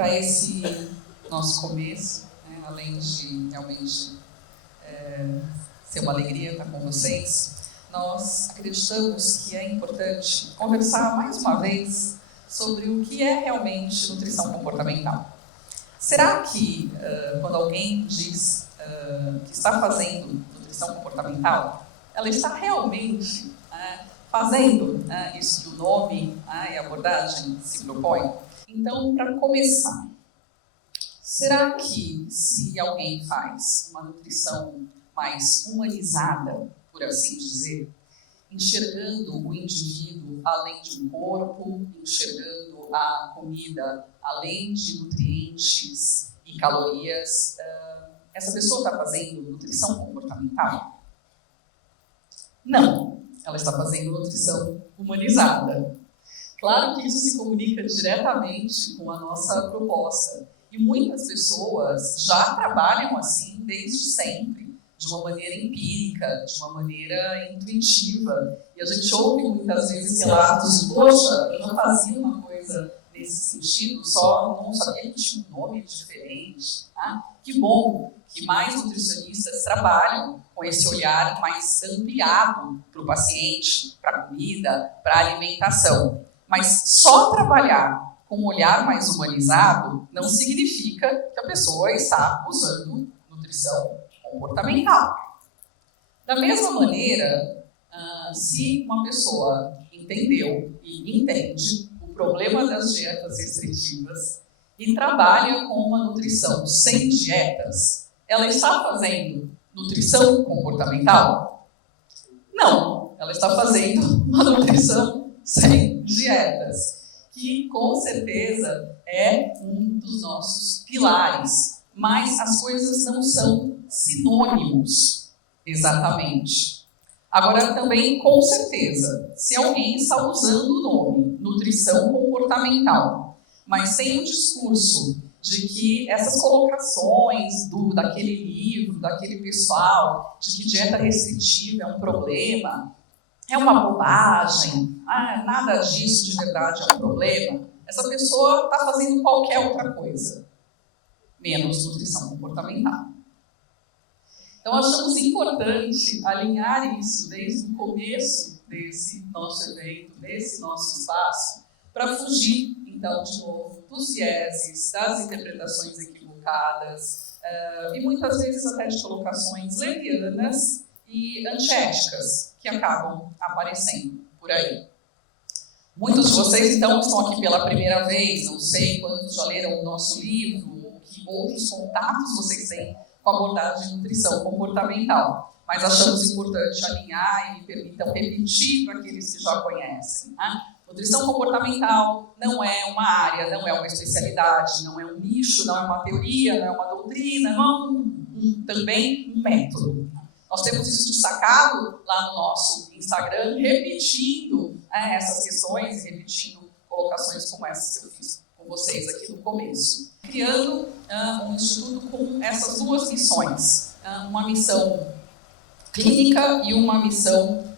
para esse nosso começo, né? Além de realmente ser uma alegria estar com vocês, nós acreditamos que é importante conversar mais uma vez sobre o que é realmente nutrição comportamental. Será que quando alguém diz que está fazendo nutrição comportamental, ela está realmente fazendo isso que o nome e a abordagem se propõe? Então, para começar, será que se alguém faz uma nutrição mais humanizada, por assim dizer, enxergando o indivíduo além de um corpo, enxergando a comida além de nutrientes e calorias, essa pessoa está fazendo nutrição comportamental? Não, ela está fazendo nutrição humanizada. Claro que isso se comunica diretamente com a nossa proposta. E muitas pessoas já trabalham assim desde sempre, de uma maneira empírica, de uma maneira intuitiva. E a gente ouve muitas vezes relatos de, poxa, eu já fazia uma coisa nesse sentido, só não sabia que tinha um nome diferente. Que bom que mais nutricionistas trabalham com esse olhar mais ampliado para o paciente, para a comida, para a alimentação. Mas só trabalhar com um olhar mais humanizado não significa que a pessoa está usando nutrição comportamental. Da mesma maneira, se uma pessoa entendeu e entende o problema das dietas restritivas e trabalha com uma nutrição sem dietas, ela está fazendo nutrição comportamental? Não, ela está fazendo uma nutrição sem dietas, que com certeza é um dos nossos pilares, mas as coisas não são sinônimos exatamente. Agora também, com certeza, se alguém está usando o nome nutrição comportamental, mas tem um discurso de que essas colocações daquele livro, daquele pessoal, de que dieta restritiva é um problema, é uma bobagem, nada disso de verdade é um problema, essa pessoa está fazendo qualquer outra coisa, menos nutrição comportamental. Então, achamos importante alinhar isso desde o começo desse nosso evento, desse nosso espaço, para fugir, então, de novo, dos vieses, das interpretações equivocadas, e muitas vezes até de colocações levianas e antiéticas que acabam aparecendo por aí. Muitos de vocês, então, estão aqui pela primeira vez, não sei quantos já leram o nosso livro, ou que outros contatos vocês têm com a abordagem de nutrição comportamental, mas achamos importante alinhar e me permitam repetir para aqueles que já conhecem. Nutrição comportamental não é uma área, não é uma especialidade, não é um nicho, não é uma teoria, não é uma doutrina, não também um método. Nós temos isso destacado lá no nosso Instagram, repetindo essas questões, repetindo colocações como essas que eu fiz com vocês aqui no começo. Criando um instituto com essas duas missões, uma missão clínica e uma missão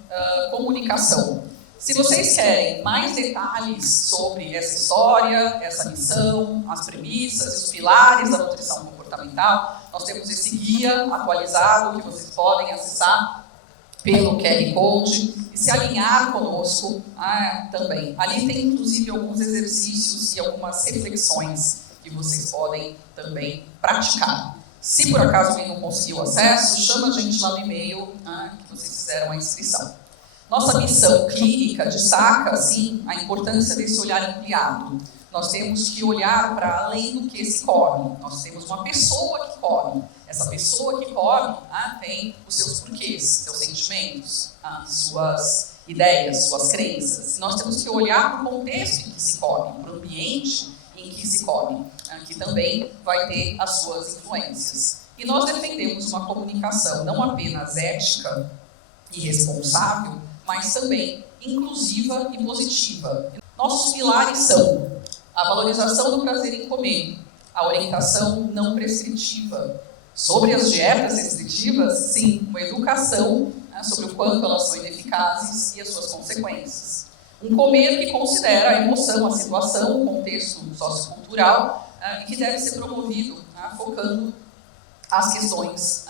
comunicação. Se vocês querem mais detalhes sobre essa história, essa missão, as premissas e os pilares da nutrição comportamental, nós temos esse guia atualizado que vocês podem acessar pelo QR Code e se alinhar conosco também. Ali tem inclusive alguns exercícios e algumas reflexões que vocês podem também praticar. Se por acaso alguém não conseguiu acesso, chama a gente lá no e-mail que vocês fizeram a inscrição. Nossa missão clínica destaca, sim, a importância desse olhar ampliado. Nós temos que olhar para além do que se come. Nós temos uma pessoa que come. Essa pessoa que come tem os seus porquês, seus sentimentos, suas ideias, suas crenças. Nós temos que olhar para o contexto em que se come, para o ambiente em que se come, que também vai ter as suas influências. E nós defendemos uma comunicação não apenas ética e responsável, mas também inclusiva e positiva. Nossos pilares são a valorização do prazer em comer, a orientação não prescritiva. Sobre as dietas restritivas, sim, uma educação sobre o quanto elas são ineficazes e as suas consequências. Um comer que considera a emoção, a situação, o contexto sociocultural e que deve ser promovido focando as questões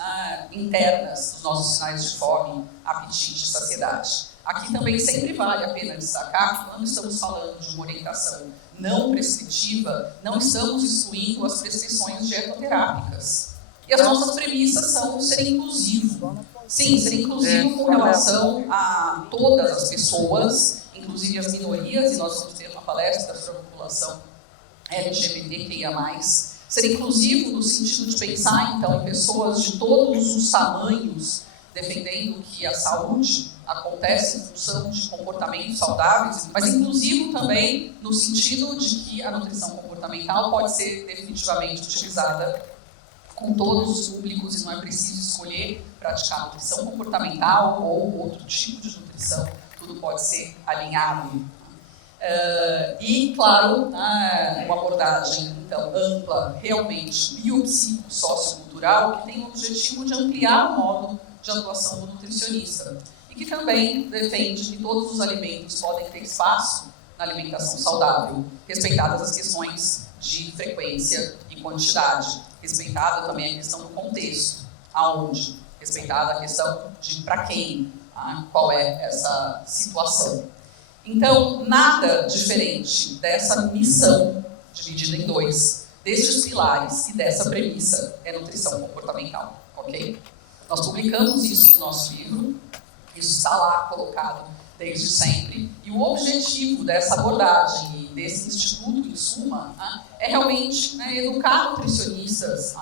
internas dos nossos sinais de fome, apetite e saciedade. Aqui também sempre vale a pena destacar que quando estamos falando de uma orientação não prescritiva, não estamos excluindo as prescrições dietoterápicas. E as nossas premissas são ser inclusivo. Sim, ser inclusivo com relação a todas as pessoas, inclusive as minorias, e nós vamos ter uma palestra sobre a população LGBTQIA+. Ser inclusivo no sentido de pensar, então, em pessoas de todos os tamanhos, defendendo que a saúde acontece em função de comportamentos saudáveis, mas inclusivo também no sentido de que a nutrição comportamental pode ser definitivamente utilizada com todos os públicos e não é preciso escolher praticar nutrição comportamental ou outro tipo de nutrição, tudo pode ser alinhado. E, claro, uma abordagem então, ampla, realmente biopsico-sociocultural, que tem o objetivo de ampliar o modo de atuação do nutricionista e que também defende que todos os alimentos podem ter espaço na alimentação saudável, respeitadas as questões de frequência e quantidade, respeitada também a questão do contexto, aonde, respeitada a questão de para quem, qual é essa situação. Então, nada diferente dessa missão, dividida em dois, destes pilares e dessa premissa é nutrição comportamental, ok? Nós publicamos isso no nosso livro, isso está lá colocado desde sempre, e o objetivo dessa abordagem e desse instituto, em suma, é realmente educar nutricionistas,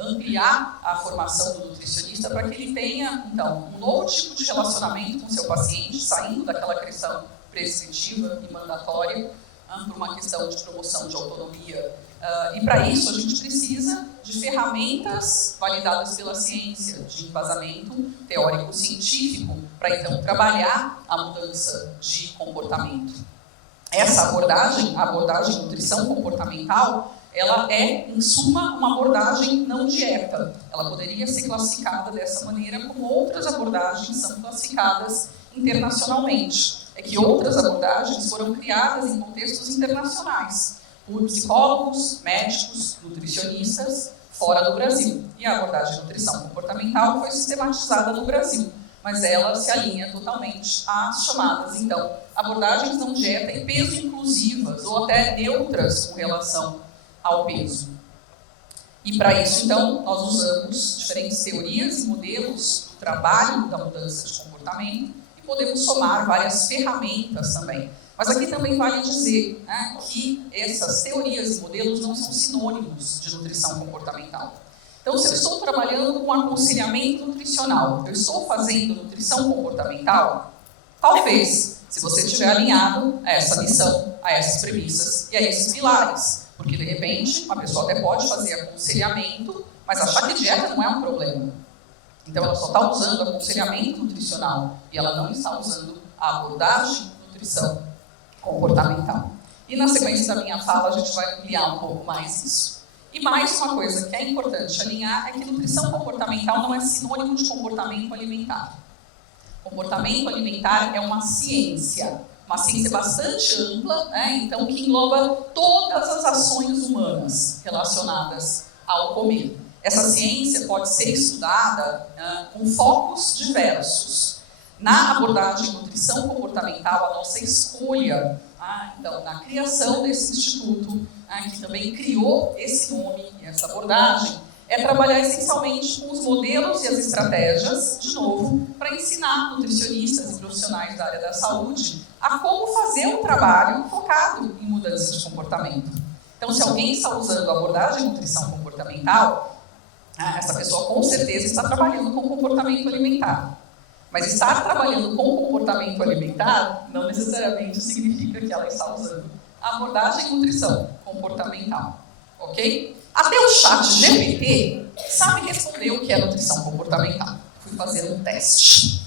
ampliar a formação do nutricionista para que ele tenha, então, um novo tipo de relacionamento com o seu paciente, saindo daquela questão prescritiva e mandatória, por uma questão de promoção de autonomia. E para isso a gente precisa de ferramentas validadas pela ciência, de embasamento teórico-científico, para então trabalhar a mudança de comportamento. Essa abordagem, a abordagem nutrição comportamental, ela é, em suma, uma abordagem não dieta. Ela poderia ser classificada dessa maneira, como outras abordagens são classificadas internacionalmente. É que outras abordagens foram criadas em contextos internacionais, por psicólogos, médicos, nutricionistas, fora do Brasil. E a abordagem de nutrição comportamental foi sistematizada no Brasil, mas ela se alinha totalmente às chamadas, então, abordagens não dieta e peso inclusivas, ou até neutras com relação ao peso. E para isso, então, nós usamos diferentes teorias e modelos do trabalho da mudança de comportamento, podemos somar várias ferramentas também. Mas aqui também vale dizer que essas teorias e modelos não são sinônimos de nutrição comportamental. Então, se eu estou trabalhando com aconselhamento nutricional, eu estou fazendo nutrição comportamental, talvez, se você estiver alinhado a essa missão, a essas premissas e a esses pilares. Porque, de repente, uma pessoa até pode fazer aconselhamento, mas achar que dieta não é um problema. Então, ela só está usando aconselhamento nutricional e ela não está usando a abordagem de nutrição comportamental. E na sequência da minha fala, a gente vai ampliar um pouco mais isso. E mais uma coisa que é importante alinhar é que nutrição comportamental não é sinônimo de comportamento alimentar. Comportamento alimentar é uma ciência bastante ampla, então que engloba todas as ações humanas relacionadas ao comer. Essa ciência pode ser estudada com focos diversos. Na abordagem de nutrição comportamental, a nossa escolha, então, na criação desse instituto, que também criou esse nome e essa abordagem, é trabalhar essencialmente com os modelos e as estratégias, de novo, para ensinar nutricionistas e profissionais da área da saúde a como fazer um trabalho focado em mudança de comportamento. Então, se alguém está usando a abordagem de nutrição comportamental, essa pessoa com certeza está trabalhando com comportamento alimentar. Mas estar trabalhando com comportamento alimentar não necessariamente significa que ela está usando a abordagem de nutrição comportamental. Ok? Até o ChatGPT sabe responder o que é nutrição comportamental. Fui fazer um teste.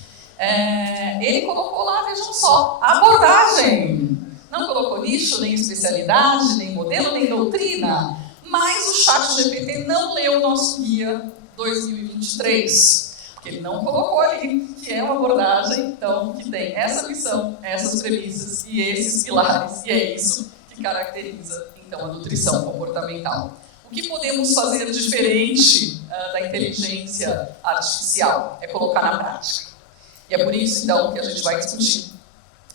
Ele colocou lá, vejam só, a abordagem. Não colocou nicho, nem especialidade, nem modelo, nem doutrina. Mas o ChatGPT não leu o nosso guia 2023, porque ele não colocou ali que é uma abordagem, então, que tem essa missão, essas premissas e esses pilares, e é isso que caracteriza, então, a nutrição comportamental. O que podemos fazer diferente da inteligência artificial? É colocar na prática. E é por isso, então, que a gente vai discutir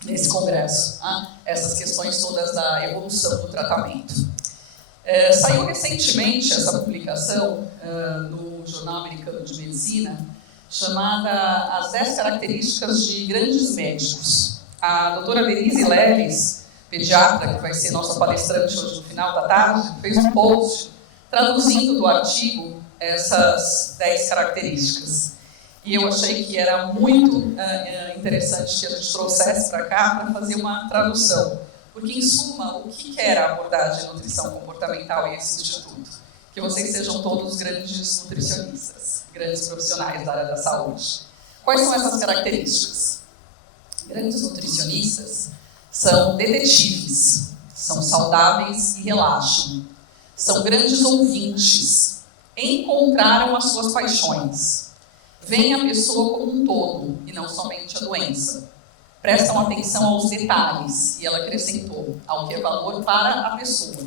nesse congresso essas questões todas da evolução do tratamento. Saiu recentemente essa publicação no Jornal Americano de Medicina, chamada As 10 Características de Grandes Médicos. A doutora Denise Leles, pediatra, que vai ser nossa palestrante hoje no final da tarde, fez um post traduzindo do artigo essas 10 características. E eu achei que era muito interessante que a gente trouxesse para cá para fazer uma tradução. Porque, em suma, o que era a abordagem de nutrição comportamental e esse instituto? Que vocês sejam todos grandes nutricionistas, grandes profissionais da área da saúde. Quais são essas características? Grandes nutricionistas são detetives, são saudáveis e relaxam. São grandes ouvintes, encontraram as suas paixões. Veem a pessoa como um todo e não somente a doença. Prestam atenção aos detalhes, e ela acrescentou, ao que é valor para a pessoa.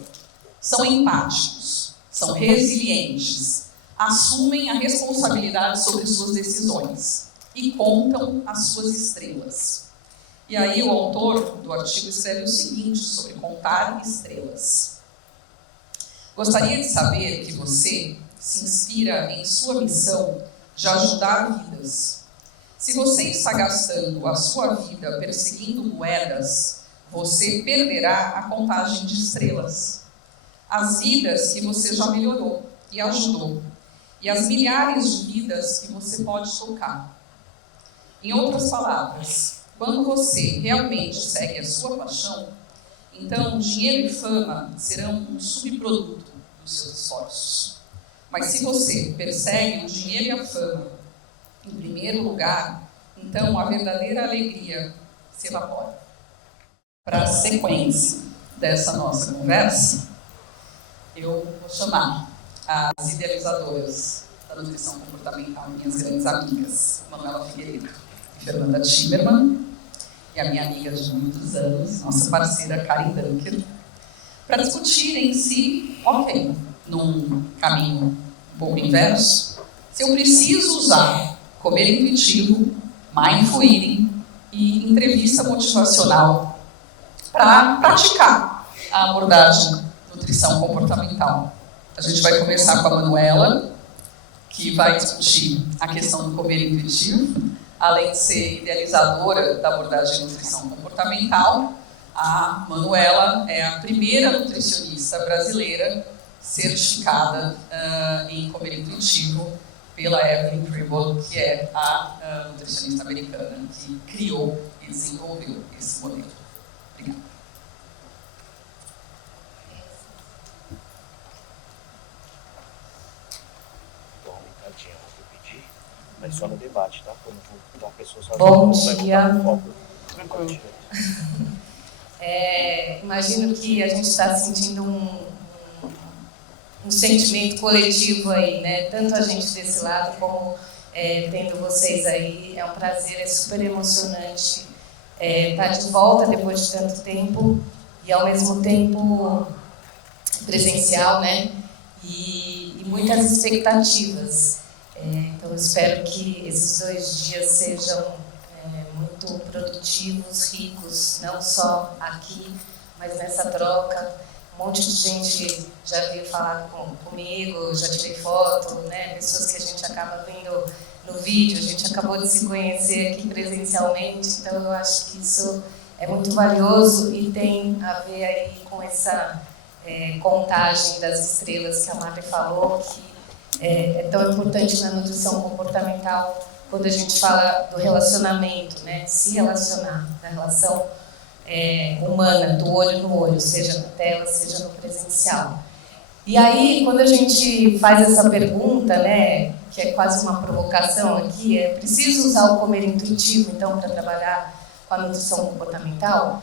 São empáticos, são resilientes, assumem a responsabilidade sobre suas decisões e contam as suas estrelas. E aí o autor do artigo escreve o seguinte sobre contar estrelas. Gostaria de saber que você se inspira em sua missão de ajudar vidas. Se você está gastando a sua vida perseguindo moedas, você perderá a contagem de estrelas. As vidas que você já melhorou e ajudou, e as milhares de vidas que você pode tocar. Em outras palavras, quando você realmente segue a sua paixão, então dinheiro e fama serão um subproduto dos seus esforços. Mas se você persegue o dinheiro e a fama em primeiro lugar, então a verdadeira alegria se evapora. Para a sequência dessa nossa conversa, eu vou chamar as idealizadoras da nutrição comportamental, minhas grandes amigas, Manuela Figueiredo e Fernanda Timmerman, e a minha amiga de muitos anos, nossa parceira Karen Dunker, para discutirem se, ok, num caminho um pouco inverso, se eu preciso usar comer intuitivo, mindful eating e entrevista motivacional para praticar a abordagem de nutrição comportamental. A gente vai começar com a Manuela, que vai discutir a questão do comer intuitivo. Além de ser idealizadora da abordagem de nutrição comportamental, a Manuela é a primeira nutricionista brasileira certificada em comer intuitivo pela Evelyn Tribble, que é a nutricionista americana que criou e desenvolveu esse modelo. Obrigada. Bom, Tadinha, vou pedir, mas só no debate, tá? Quando for uma pessoa só Bom dia. Imagino que a gente está sentindo um sentimento coletivo aí, né? Tanto a gente desse lado como tendo vocês aí. É um prazer, é super emocionante estar de volta depois de tanto tempo e ao mesmo tempo presencial, né? E muitas expectativas. Então, eu espero que esses 2 dias sejam muito produtivos, ricos, não só aqui, mas nessa troca. Um monte de gente já veio falar comigo, já tirei foto, né? Pessoas que a gente acaba vendo no vídeo, a gente acabou de se conhecer aqui presencialmente, então eu acho que isso é muito valioso e tem a ver aí com essa contagem das estrelas que a Marta falou, que é tão importante na nutrição comportamental quando a gente fala do relacionamento, né? Se relacionar, da relação humana, do olho no olho, seja na tela, seja no presencial. E aí, quando a gente faz essa pergunta, né, que é quase uma provocação aqui, preciso usar o comer intuitivo, então, para trabalhar com a nutrição comportamental?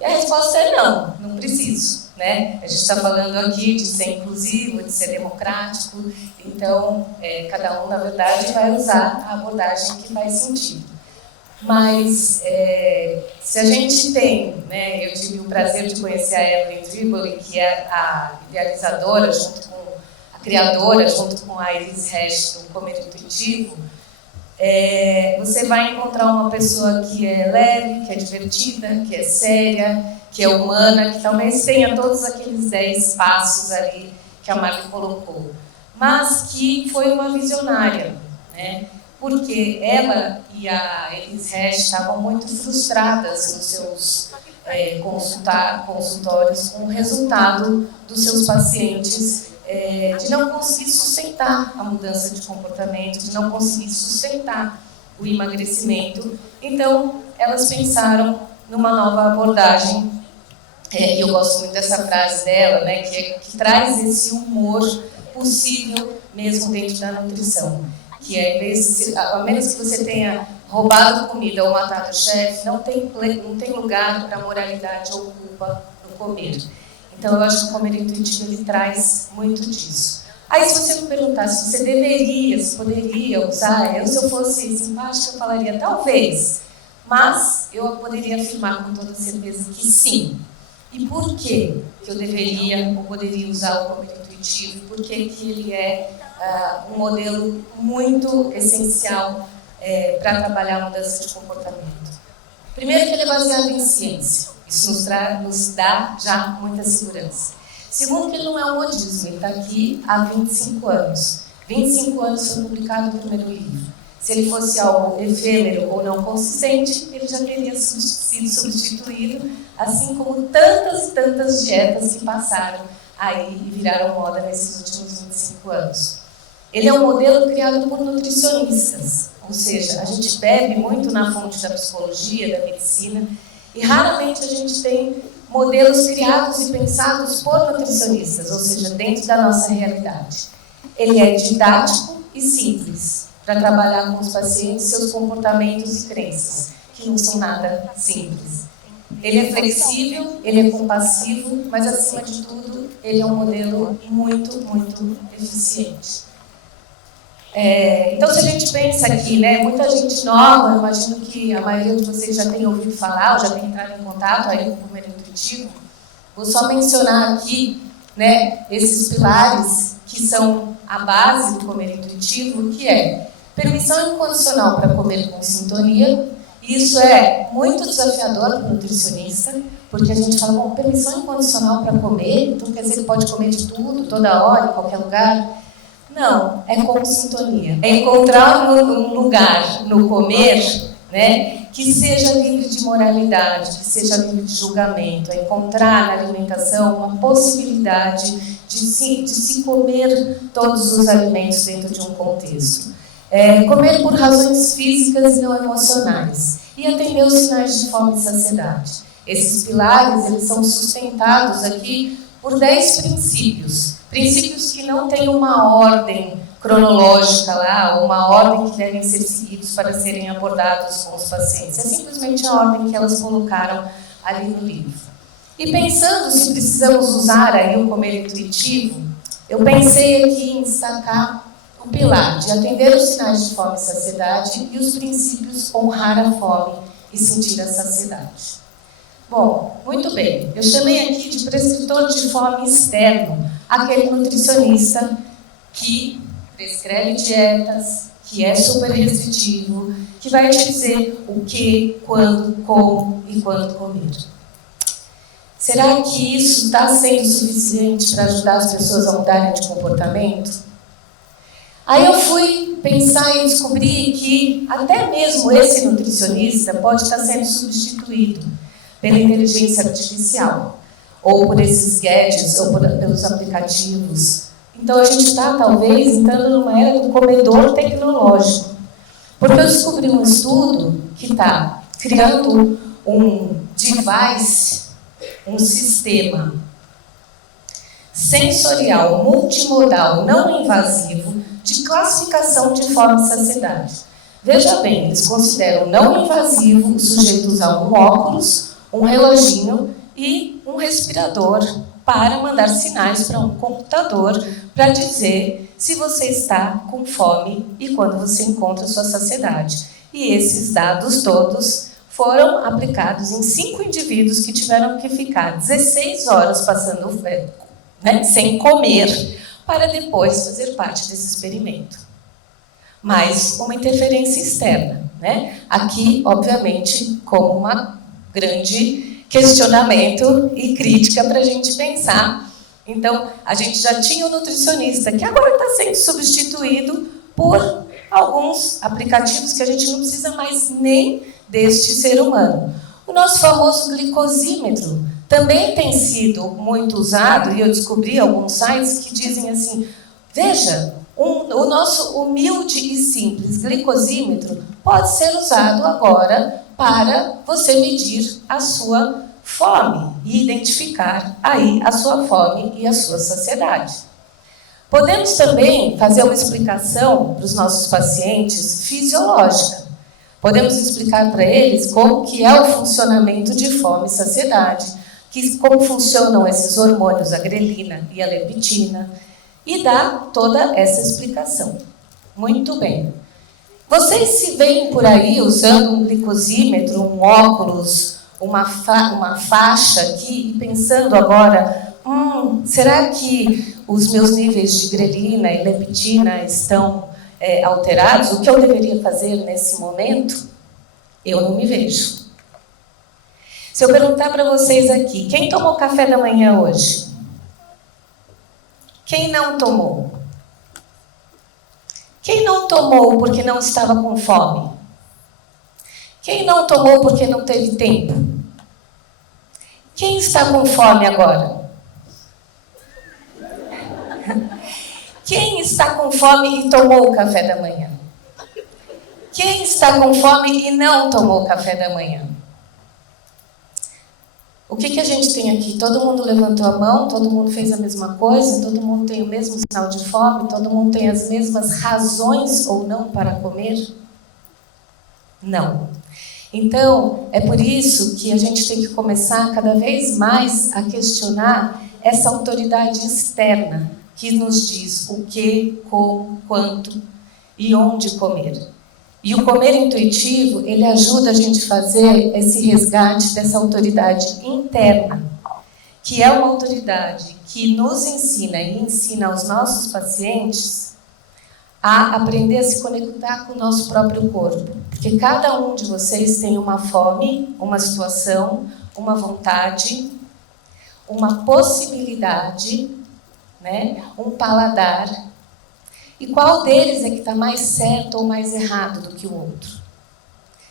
E a resposta é não, não preciso, né? A gente está falando aqui de ser inclusivo, de ser democrático, então, cada um, na verdade, vai usar a abordagem que faz sentido. Mas se a gente tem, né, eu tive o prazer de conhecer a Evelyn Tribole, que é a idealizadora, junto com a criadora, junto com a Iris Hash do Comer Intuitivo, você vai encontrar uma pessoa que é leve, que é divertida, que é séria, que é humana, que talvez tenha todos aqueles 10 passos ali que a Marli colocou, mas que foi uma visionária, né? Porque ela e a Iris Hash estavam muito frustradas nos seus consultórios com o resultado dos seus pacientes, de não conseguir sustentar a mudança de comportamento, de não conseguir sustentar o emagrecimento. Então, elas pensaram numa nova abordagem, e eu gosto muito dessa frase dela, né, que traz esse humor possível mesmo dentro da nutrição. Que a menos que você tenha roubado comida ou matado o chefe, não tem lugar para moralidade ou culpa no comer. Então, eu acho que o Comer Intuitivo ele traz muito disso. Aí, se você me perguntasse se você deveria, se poderia usar, se eu fosse simpática, eu falaria talvez. Mas eu poderia afirmar com toda certeza que sim. E por que eu deveria ou poderia usar o Comer Intuitivo? Porque que ele é um modelo muito essencial para trabalhar a mudança de comportamento. Primeiro que ele é baseado em ciência. Isso nos dá já muita segurança. Segundo que ele não é um modismo, ele está aqui há 25 anos. 25 anos foi publicado o primeiro livro. Se ele fosse algo efêmero ou não consistente, ele já teria sido substituído, assim como tantas e tantas dietas que passaram aí e viraram moda nesses últimos 25 anos. Ele é um modelo criado por nutricionistas, ou seja, a gente bebe muito na fonte da psicologia, da medicina, e raramente a gente tem modelos criados e pensados por nutricionistas, ou seja, dentro da nossa realidade. Ele é didático e simples, para trabalhar com os pacientes seus comportamentos e crenças, que não são nada simples. Ele é flexível, ele é compassivo, mas acima de tudo, ele é um modelo muito, muito eficiente. Então, se a gente pensa aqui, né, muita gente nova, eu imagino que a maioria de vocês já tem ouvido falar, ou já tem entrado em contato aí com o Comer Intuitivo. Vou só mencionar aqui, né, esses pilares que são a base do Comer Intuitivo, que é permissão incondicional para comer com sintonia. Isso é muito desafiador para o nutricionista, porque a gente fala, bom, permissão incondicional para comer, então quer dizer que pode comer de tudo, toda hora, em qualquer lugar. Não, é com sintonia. É encontrar um lugar no comer, né, que seja livre de moralidade, que seja livre de julgamento. É encontrar na alimentação uma possibilidade de se comer todos os alimentos dentro de um contexto. Comer por razões físicas e não emocionais. E atender os sinais de fome e saciedade. Esses pilares eles são sustentados aqui por 10 princípios. Princípios que não têm uma ordem cronológica lá, ou uma ordem que devem ser seguidos para serem abordados com os pacientes. É simplesmente a ordem que elas colocaram ali no livro. E pensando se precisamos usar aí o Comer Intuitivo, eu pensei aqui em destacar o pilar de atender os sinais de fome e saciedade e os princípios honrar a fome e sentir a saciedade. Bom, muito bem. Eu chamei aqui de prescritor de fome externo, aquele nutricionista que prescreve dietas, que é super restritivo, que vai te dizer o que, quando, como e quando comer. Será que isso está sendo suficiente para ajudar as pessoas a mudarem de comportamento? Aí eu fui pensar e descobri que até mesmo esse nutricionista pode estar sendo substituído pela inteligência artificial, ou por esses gadgets, ou pelos aplicativos. Então, a gente está, talvez, entrando numa era do comedor tecnológico. Porque eu descobri um estudo que está criando um device, um sistema sensorial, multimodal, não invasivo, de classificação de fome e saciedade. Veja bem, eles consideram não invasivo o sujeito usar um óculos, um reloginho e um respirador para mandar sinais para um computador para dizer se você está com fome e quando você encontra sua saciedade. E esses dados todos foram aplicados em 5 indivíduos que tiveram que ficar 16 horas passando sem comer, para depois fazer parte desse experimento. Mais uma interferência externa, né? Aqui, obviamente, como uma grande questionamento e crítica para a gente pensar. Então, a gente já tinha o nutricionista, que agora está sendo substituído por alguns aplicativos que a gente não precisa mais nem deste ser humano. O nosso famoso glicosímetro também tem sido muito usado, e eu descobri alguns sites que dizem assim, veja, o nosso humilde e simples glicosímetro pode ser usado agora para você medir a sua fome e identificar aí a sua fome e a sua saciedade. Podemos também fazer uma explicação para os nossos pacientes fisiológica. Podemos explicar para eles como que é o funcionamento de fome e saciedade, como funcionam esses hormônios, a grelina e a leptina, e dar toda essa explicação. Muito bem. Vocês se veem por aí usando um glicosímetro, um óculos, uma faixa aqui, e pensando agora, será que os meus níveis de grelina e leptina estão alterados? O que eu deveria fazer nesse momento? Eu não me vejo. Se eu perguntar para vocês aqui, quem tomou café da manhã hoje? Quem não tomou? Quem não tomou porque não estava com fome? Quem não tomou porque não teve tempo? Quem está com fome agora? Quem está com fome e tomou o café da manhã? Quem está com fome e não tomou o café da manhã? O que a gente tem aqui? Todo mundo levantou a mão, todo mundo fez a mesma coisa, todo mundo tem o mesmo sinal de fome, todo mundo tem as mesmas razões ou não para comer? Não. Então, é por isso que a gente tem que começar cada vez mais a questionar essa autoridade externa que nos diz o que, como, quanto e onde comer. E o comer intuitivo, ele ajuda a gente a fazer esse resgate dessa autoridade interna, que é uma autoridade que nos ensina e ensina aos nossos pacientes a aprender a se conectar com o nosso próprio corpo. Porque cada um de vocês tem uma fome, uma situação, uma vontade, uma possibilidade, né? Um paladar. E qual deles é que está mais certo ou mais errado do que o outro?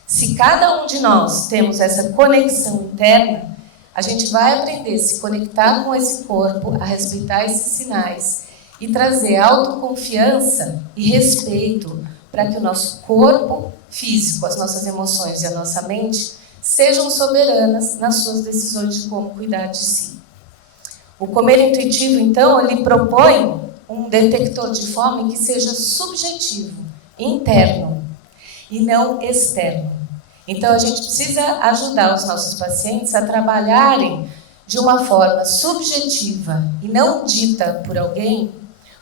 Se cada um de nós temos essa conexão interna, a gente vai aprender a se conectar com esse corpo, a respeitar esses sinais e trazer autoconfiança e respeito para que o nosso corpo físico, as nossas emoções e a nossa mente sejam soberanas nas suas decisões de como cuidar de si. O comer intuitivo, então, ele propõe um detector de fome que seja subjetivo, interno, e não externo. Então, a gente precisa ajudar os nossos pacientes a trabalharem de uma forma subjetiva e não dita por alguém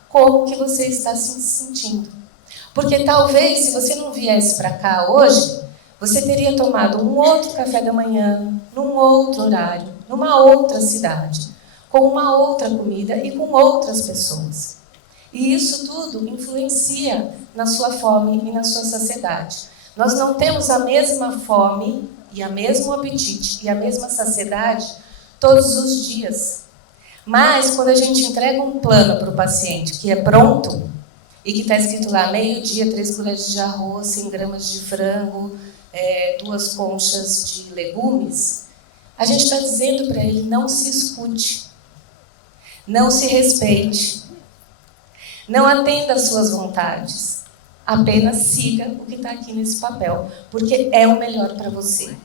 como que você está se sentindo. Porque talvez, se você não viesse para cá hoje, você teria tomado um outro café da manhã, num outro horário, numa outra cidade, com uma outra comida e com outras pessoas. E isso tudo influencia na sua fome e na sua saciedade. Nós não temos a mesma fome e o mesmo apetite e a mesma saciedade todos os dias. Mas quando a gente entrega um plano para o paciente que é pronto e que está escrito lá, meio-dia, 3 colheres de arroz, 100 gramas de frango, 2 conchas de legumes, a gente está dizendo para ele, não se escute, não se respeite, não atenda às suas vontades, apenas siga o que está aqui nesse papel, porque é o melhor para você,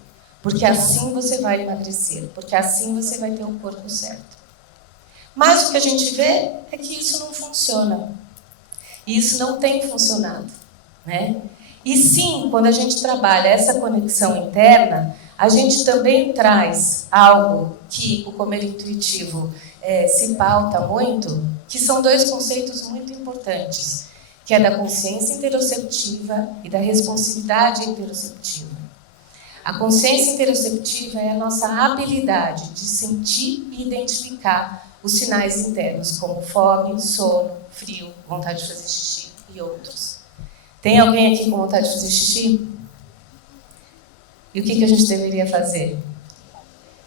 porque assim você vai emagrecer, porque assim você vai ter o corpo certo. Mas o que a gente vê é que isso não funciona, e isso não tem funcionado, né? E sim, quando a gente trabalha essa conexão interna, a gente também traz algo que o comer intuitivo se pauta muito, que são 2 conceitos muito importantes, que é da consciência interoceptiva e da responsividade interoceptiva. A consciência interoceptiva é a nossa habilidade de sentir e identificar os sinais internos, como fome, sono, frio, vontade de fazer xixi e outros. Tem alguém aqui com vontade de fazer xixi? E o que a gente deveria fazer?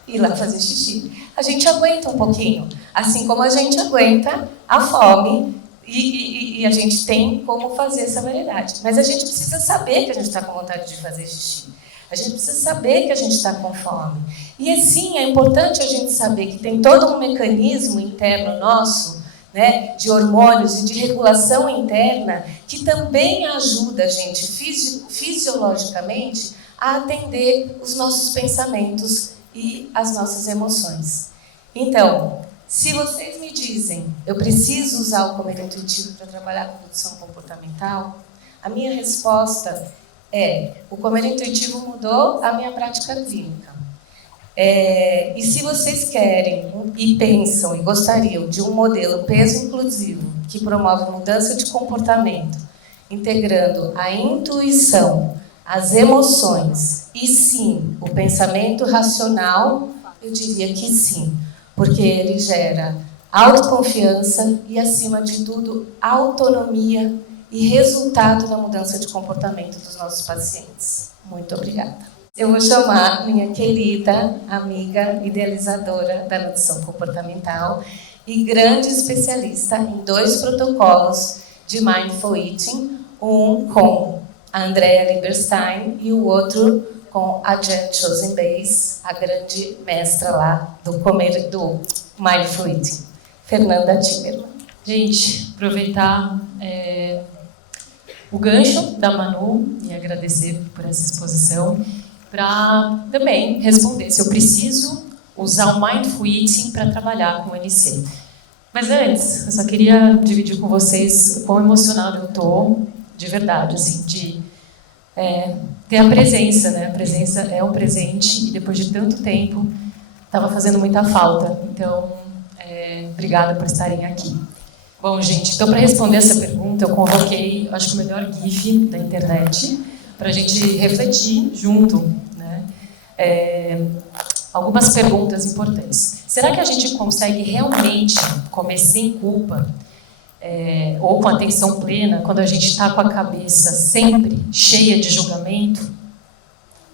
Ir lá fazer xixi. A gente aguenta um pouquinho, assim como a gente aguenta a fome e a gente tem como fazer essa variedade. Mas a gente precisa saber que a gente está com vontade de fazer xixi. A gente precisa saber que a gente está com fome. E assim, é importante a gente saber que tem todo um mecanismo interno nosso, né, de hormônios e de regulação interna, que também ajuda a gente fisiologicamente a atender os nossos pensamentos e as nossas emoções. Então, se vocês me dizem, eu preciso usar o comer intuitivo para trabalhar com redução comportamental, a minha resposta é, o comer intuitivo mudou a minha prática clínica. E se vocês querem e pensam e gostariam de um modelo peso inclusivo que promove mudança de comportamento, integrando a intuição, as emoções e sim, o pensamento racional, eu diria que sim, porque ele gera autoconfiança e, acima de tudo, autonomia e resultado na mudança de comportamento dos nossos pacientes. Muito obrigada. Eu vou chamar minha querida amiga idealizadora da nutrição comportamental e grande especialista em 2 protocolos de Mindful Eating, um com a Andrea Lieberstein e o outro com a Jen Chosenbase, a grande mestra lá do Mindful Eating, Fernanda Timmerman. Gente, aproveitar o gancho da Manu e agradecer por essa exposição, para também responder se eu preciso usar o Mindful Eating para trabalhar com o NC. Mas antes, eu só queria dividir com vocês o quão emocionado eu estou, de verdade, assim, de ter a presença, né? A presença é um presente e depois de tanto tempo estava fazendo muita falta. Então, obrigada por estarem aqui. Bom, gente, então para responder essa pergunta, eu convoquei, acho que o melhor GIF da internet, para a gente refletir junto, né? Algumas perguntas importantes. Será que a gente consegue realmente comer sem culpa, ou com atenção plena, quando a gente está com a cabeça sempre cheia de julgamento?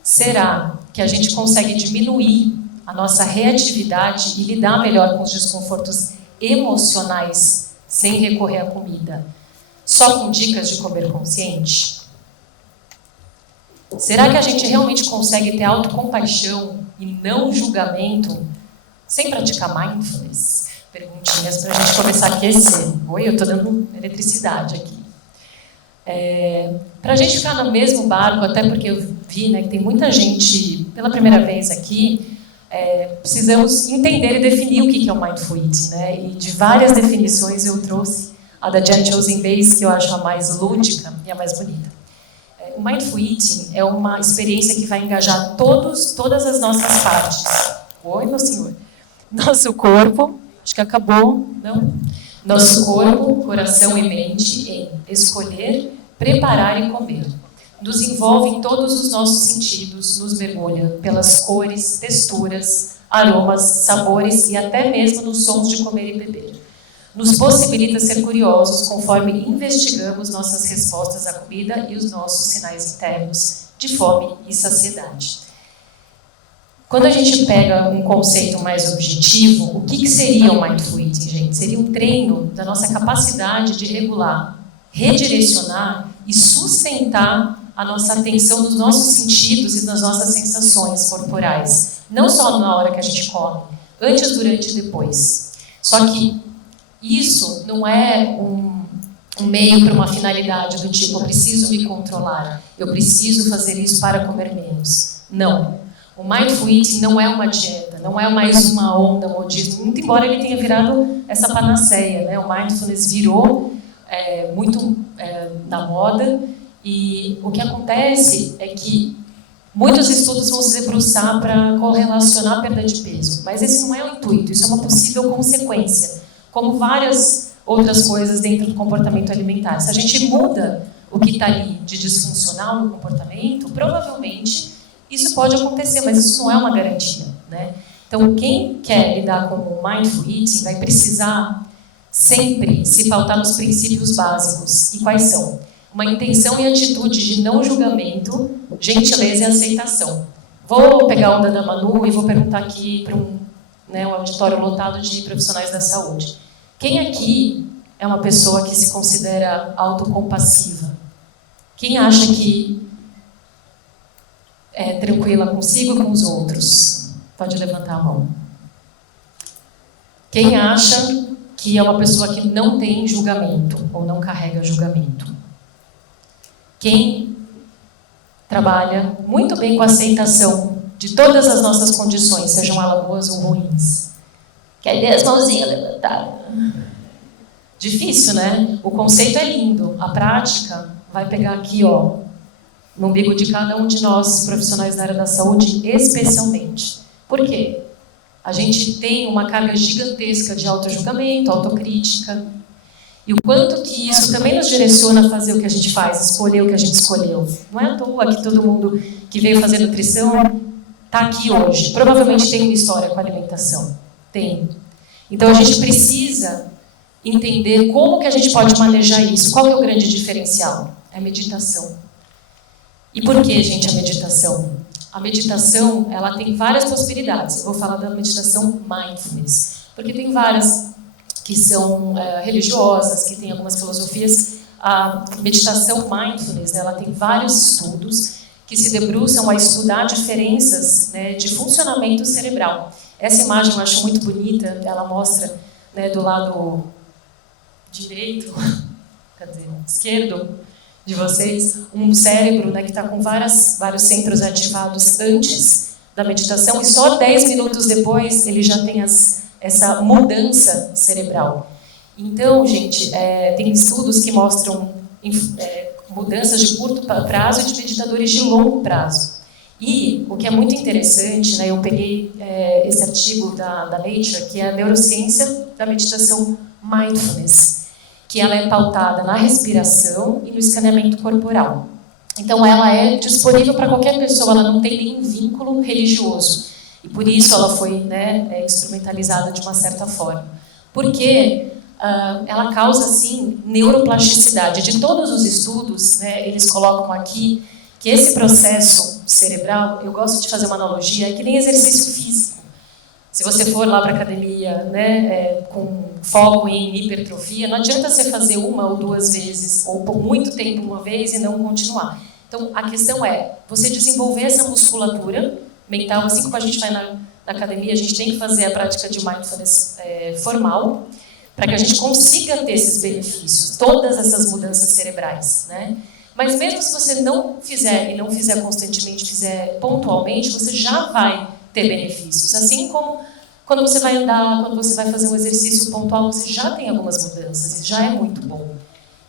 Será que a gente consegue diminuir a nossa reatividade e lidar melhor com os desconfortos emocionais sem recorrer à comida, só com dicas de comer consciente? Será que a gente realmente consegue ter autocompaixão e não julgamento sem praticar mindfulness? Perguntinhas para a gente começar a aquecer. Oi, eu estou dando eletricidade aqui. Para a gente ficar no mesmo barco, até porque eu vi, né, que tem muita gente pela primeira vez aqui, precisamos entender e definir o que é o Mindful Eating, né? E de várias definições eu trouxe a da Jen Chosenbase, que eu acho a mais lúdica e a mais bonita. O Mindful Eating é uma experiência que vai engajar todas as nossas partes. Oi, meu senhor. Nosso corpo, acho que acabou, não? Nosso corpo, coração e mente em escolher, preparar e comer. Nos envolve em todos os nossos sentidos, nos mergulha pelas cores, texturas, aromas, sabores e até mesmo nos sons de comer e beber. Nos possibilita ser curiosos conforme investigamos nossas respostas à comida e os nossos sinais internos de fome e saciedade. Quando a gente pega um conceito mais objetivo, o que seria o Mindful Eating, gente? Seria um treino da nossa capacidade de regular, redirecionar e sustentar a nossa atenção nos nossos sentidos e nas nossas sensações corporais. Não só na hora que a gente come, antes, durante e depois. Só que isso não é um meio para uma finalidade do tipo, eu preciso me controlar, eu preciso fazer isso para comer menos. Não. O Mindful Eating não é uma dieta, não é mais uma onda modista, muito embora ele tenha virado essa panaceia, né? O Mindfulness virou muito na moda, e o que acontece é que muitos estudos vão se debruçar para correlacionar a perda de peso, mas esse não é o intuito, isso é uma possível consequência, como várias outras coisas dentro do comportamento alimentar. Se a gente muda o que está ali de disfuncional no comportamento, provavelmente isso pode acontecer, mas isso não é uma garantia, né? Então, quem quer lidar com o Mindful Eating vai precisar sempre se pautar nos princípios básicos. E quais são? Uma intenção e atitude de não julgamento, gentileza e aceitação. Vou pegar a onda da Manu e vou perguntar aqui para um auditório lotado de profissionais da saúde. Quem aqui é uma pessoa que se considera autocompassiva? Quem acha que é tranquila consigo e com os outros? Pode levantar a mão. Quem acha que é uma pessoa que não tem julgamento ou não carrega julgamento? Quem trabalha muito bem com a aceitação de todas as nossas condições, sejam elas boas ou ruins? Quer ver as mãozinhas levantadas? Difícil, né? O conceito é lindo. A prática vai pegar aqui, ó, no umbigo de cada um de nós, profissionais da área da saúde, especialmente. Por quê? A gente tem uma carga gigantesca de autojulgamento, autocrítica. E o quanto que isso também nos direciona a fazer o que a gente faz, escolher o que a gente escolheu. Não é à toa que todo mundo que veio fazer nutrição está aqui hoje. Provavelmente tem uma história com a alimentação. Tem. Então a gente precisa entender como que a gente pode manejar isso. Qual que é o grande diferencial? É a meditação. E por que, gente, a meditação? A meditação, ela tem várias possibilidades. Eu vou falar da meditação mindfulness, porque tem várias que são religiosas, que tem algumas filosofias. A meditação mindfulness, ela tem vários estudos que se debruçam a estudar diferenças, né, de funcionamento cerebral. Essa imagem eu acho muito bonita, ela mostra, né, do lado direito, esquerdo de vocês, um cérebro, né, que está com vários centros ativados antes da meditação e só 10 minutos depois ele já tem essa mudança cerebral. Então, gente, tem estudos que mostram mudanças de curto prazo e de meditadores de longo prazo. E o que é muito interessante, né, eu peguei esse artigo da Nature, que é a neurociência da meditação mindfulness, que ela é pautada na respiração e no escaneamento corporal. Então, ela é disponível para qualquer pessoa, ela não tem nenhum vínculo religioso. E por isso ela foi, né, instrumentalizada de uma certa forma. Porque ela causa, assim, neuroplasticidade. De todos os estudos, né, eles colocam aqui que esse processo cerebral, eu gosto de fazer uma analogia, é que nem exercício físico. Se você for lá para a academia, né, com foco em hipertrofia, não adianta você fazer uma ou duas vezes, ou por muito tempo uma vez e não continuar. Então, a questão é você desenvolver essa musculatura mental, assim como a gente vai na academia, a gente tem que fazer a prática de mindfulness formal, para que a gente consiga ter esses benefícios, todas essas mudanças cerebrais, né? Mas mesmo se você não fizer, e não fizer constantemente, fizer pontualmente, você já vai ter benefícios. Assim como quando você vai andar, quando você vai fazer um exercício pontual, você já tem algumas mudanças, e já é muito bom.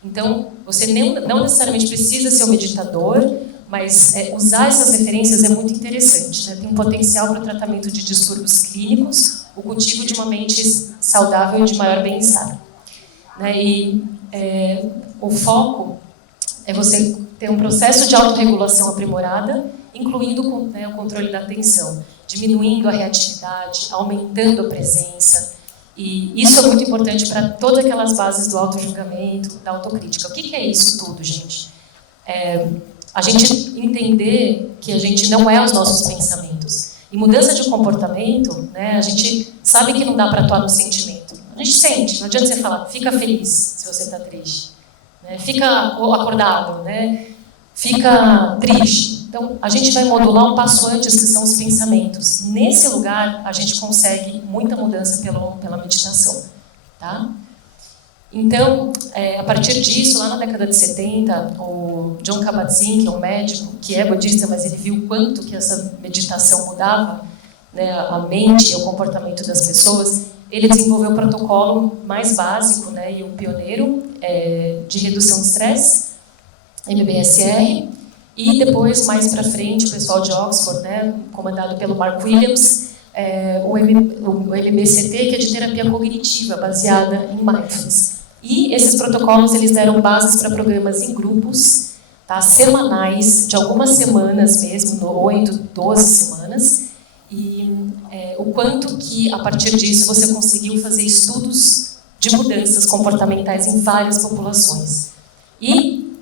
Então, você não necessariamente precisa ser um meditador, mas usar essas referências é muito interessante, né? Tem um potencial para o tratamento de distúrbios clínicos, o cultivo de uma mente saudável e de maior bem-estar, né? E o foco é você ter um processo de autorregulação aprimorada, incluindo o controle da atenção, diminuindo a reatividade, aumentando a presença. E isso é muito importante para todas aquelas bases do autojulgamento, da autocrítica. O que é isso tudo, gente? A gente entender que a gente não é os nossos pensamentos. E mudança de comportamento, né, a gente sabe que não dá para atuar no sentimento. A gente sente, não adianta você falar, fica feliz se você está triste. Né? Fica acordado, né? Fica triste. Então, a gente vai modular um passo antes, que são os pensamentos. Nesse lugar, a gente consegue muita mudança pela meditação. Tá? Então, a partir disso, lá na década de 70, o Jon Kabat-Zinn, que é um médico, que é budista, mas ele viu o quanto que essa meditação mudava, né, a mente e o comportamento das pessoas, ele desenvolveu o protocolo mais básico, né, e o pioneiro de redução de estresse, MBSR, e depois, mais para frente, o pessoal de Oxford, né, comandado pelo Mark Williams, o MBCT, que é de terapia cognitiva, baseada em mindfulness. E esses protocolos eles deram bases para programas em grupos, tá, semanais, de algumas semanas mesmo, 8, 12 semanas, e o quanto que, a partir disso, você conseguiu fazer estudos de mudanças comportamentais em várias populações. E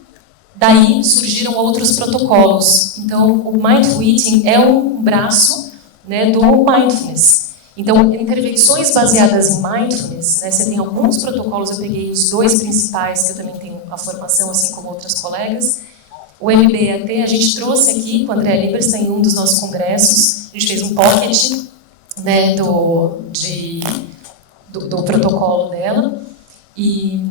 daí surgiram outros protocolos. Então, o Mindful Eating é um braço, né, do Mindfulness. Então, intervenções baseadas em Mindfulness, né, você tem alguns protocolos, eu peguei os 2 principais, que eu também tenho a formação, assim como outras colegas. O MBAT, a gente trouxe aqui com a Andrea Lieberstein em um dos nossos congressos, a gente fez um pocket, né, do protocolo dela, e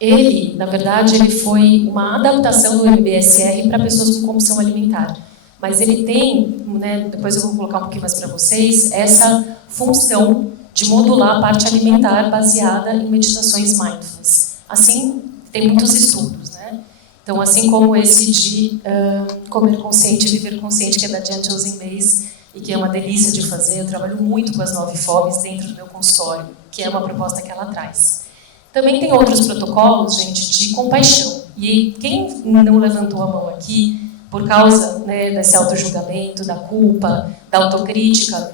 ele, na verdade, ele foi uma adaptação do MBSR para pessoas com compulsão alimentar. Mas ele tem, né, depois eu vou colocar um pouquinho mais para vocês, essa função de modular a parte alimentar baseada em meditações mindfulness. Assim, tem muitos estudos, né? Então, assim como esse de comer consciente e viver consciente, que é da Jen Chosen Bays, e que é uma delícia de fazer, eu trabalho muito com as 9 fomes dentro do meu consultório, que é uma proposta que ela traz. Também tem outros protocolos, gente, de compaixão. E quem não levantou a mão aqui, por causa, né, desse autojulgamento, da culpa, da autocrítica,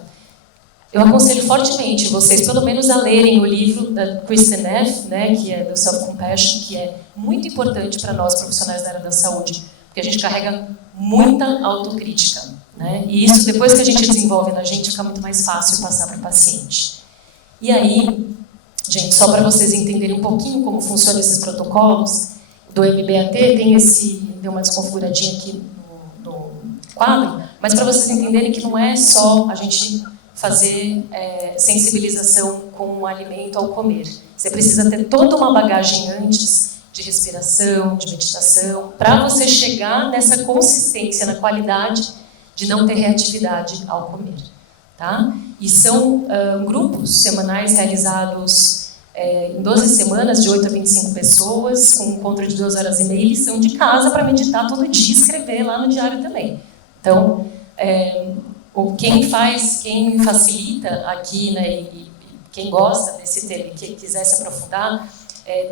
eu aconselho fortemente vocês, pelo menos, a lerem o livro da Kristin Neff, né, que é do Self-Compassion, que é muito importante para nós, profissionais da área da saúde, porque a gente carrega muita autocrítica, né, e isso, depois que a gente desenvolve na gente, fica muito mais fácil passar para o paciente. E aí, gente, só para vocês entenderem um pouquinho como funcionam esses protocolos, do MBAT tem deu uma desconfiguradinha aqui no quadro, mas para vocês entenderem que não é só a gente fazer sensibilização com o alimento ao comer. Você precisa ter toda uma bagagem antes de respiração, de meditação, para você chegar nessa consistência, na qualidade de não ter reatividade ao comer. Tá? E são grupos semanais realizados em 12 semanas, de 8 a 25 pessoas, com um encontro de 2 horas e meia, e lição de casa para meditar todo dia e escrever lá no diário também. Então, quem facilita aqui, né, e quem gosta desse tema e que quiser se aprofundar,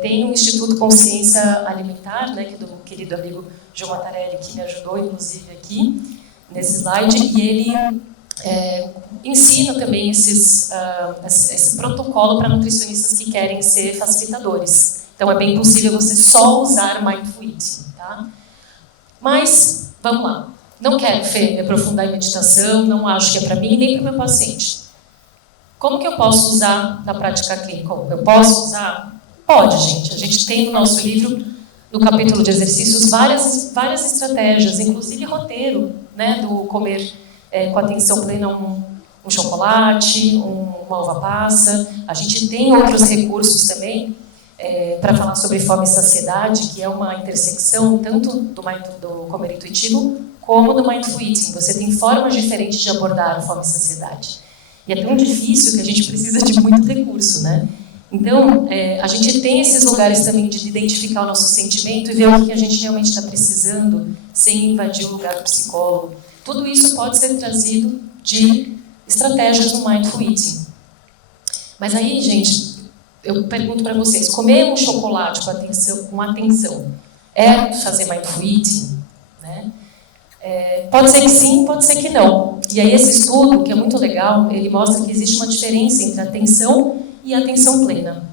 tem o Instituto Consciência Alimentar, né, que é do querido amigo João Mattarelli, que me ajudou, inclusive, aqui, nesse slide, e ele ensina também esse protocolo para nutricionistas que querem ser facilitadores. Então, é bem possível você só usar Mindful Eating, tá? Mas, vamos lá. Não quero, Fê, me aprofundar em meditação, não acho que é para mim, nem para o meu paciente. Como que eu posso usar na prática clínica? Eu posso usar? Pode, gente. A gente tem no nosso livro, no capítulo de exercícios, várias estratégias, inclusive roteiro, né, do comer com atenção plena um chocolate, uma uva passa. A gente tem outros recursos também para falar sobre fome e saciedade, que é uma intersecção tanto do comer intuitivo como do Mindful Eating. Você tem formas diferentes de abordar a fome e saciedade. E é tão difícil que a gente precisa de muito recurso, né? Então, a gente tem esses lugares também de identificar o nosso sentimento e ver o que a gente realmente está precisando, sem invadir o lugar do psicólogo. Tudo isso pode ser trazido de estratégias no Mindful Eating. Mas aí, gente, eu pergunto para vocês, comer um chocolate com atenção é fazer Mindful Eating? Né? Pode ser que sim, pode ser que não. E aí esse estudo, que é muito legal, ele mostra que existe uma diferença entre atenção e atenção plena.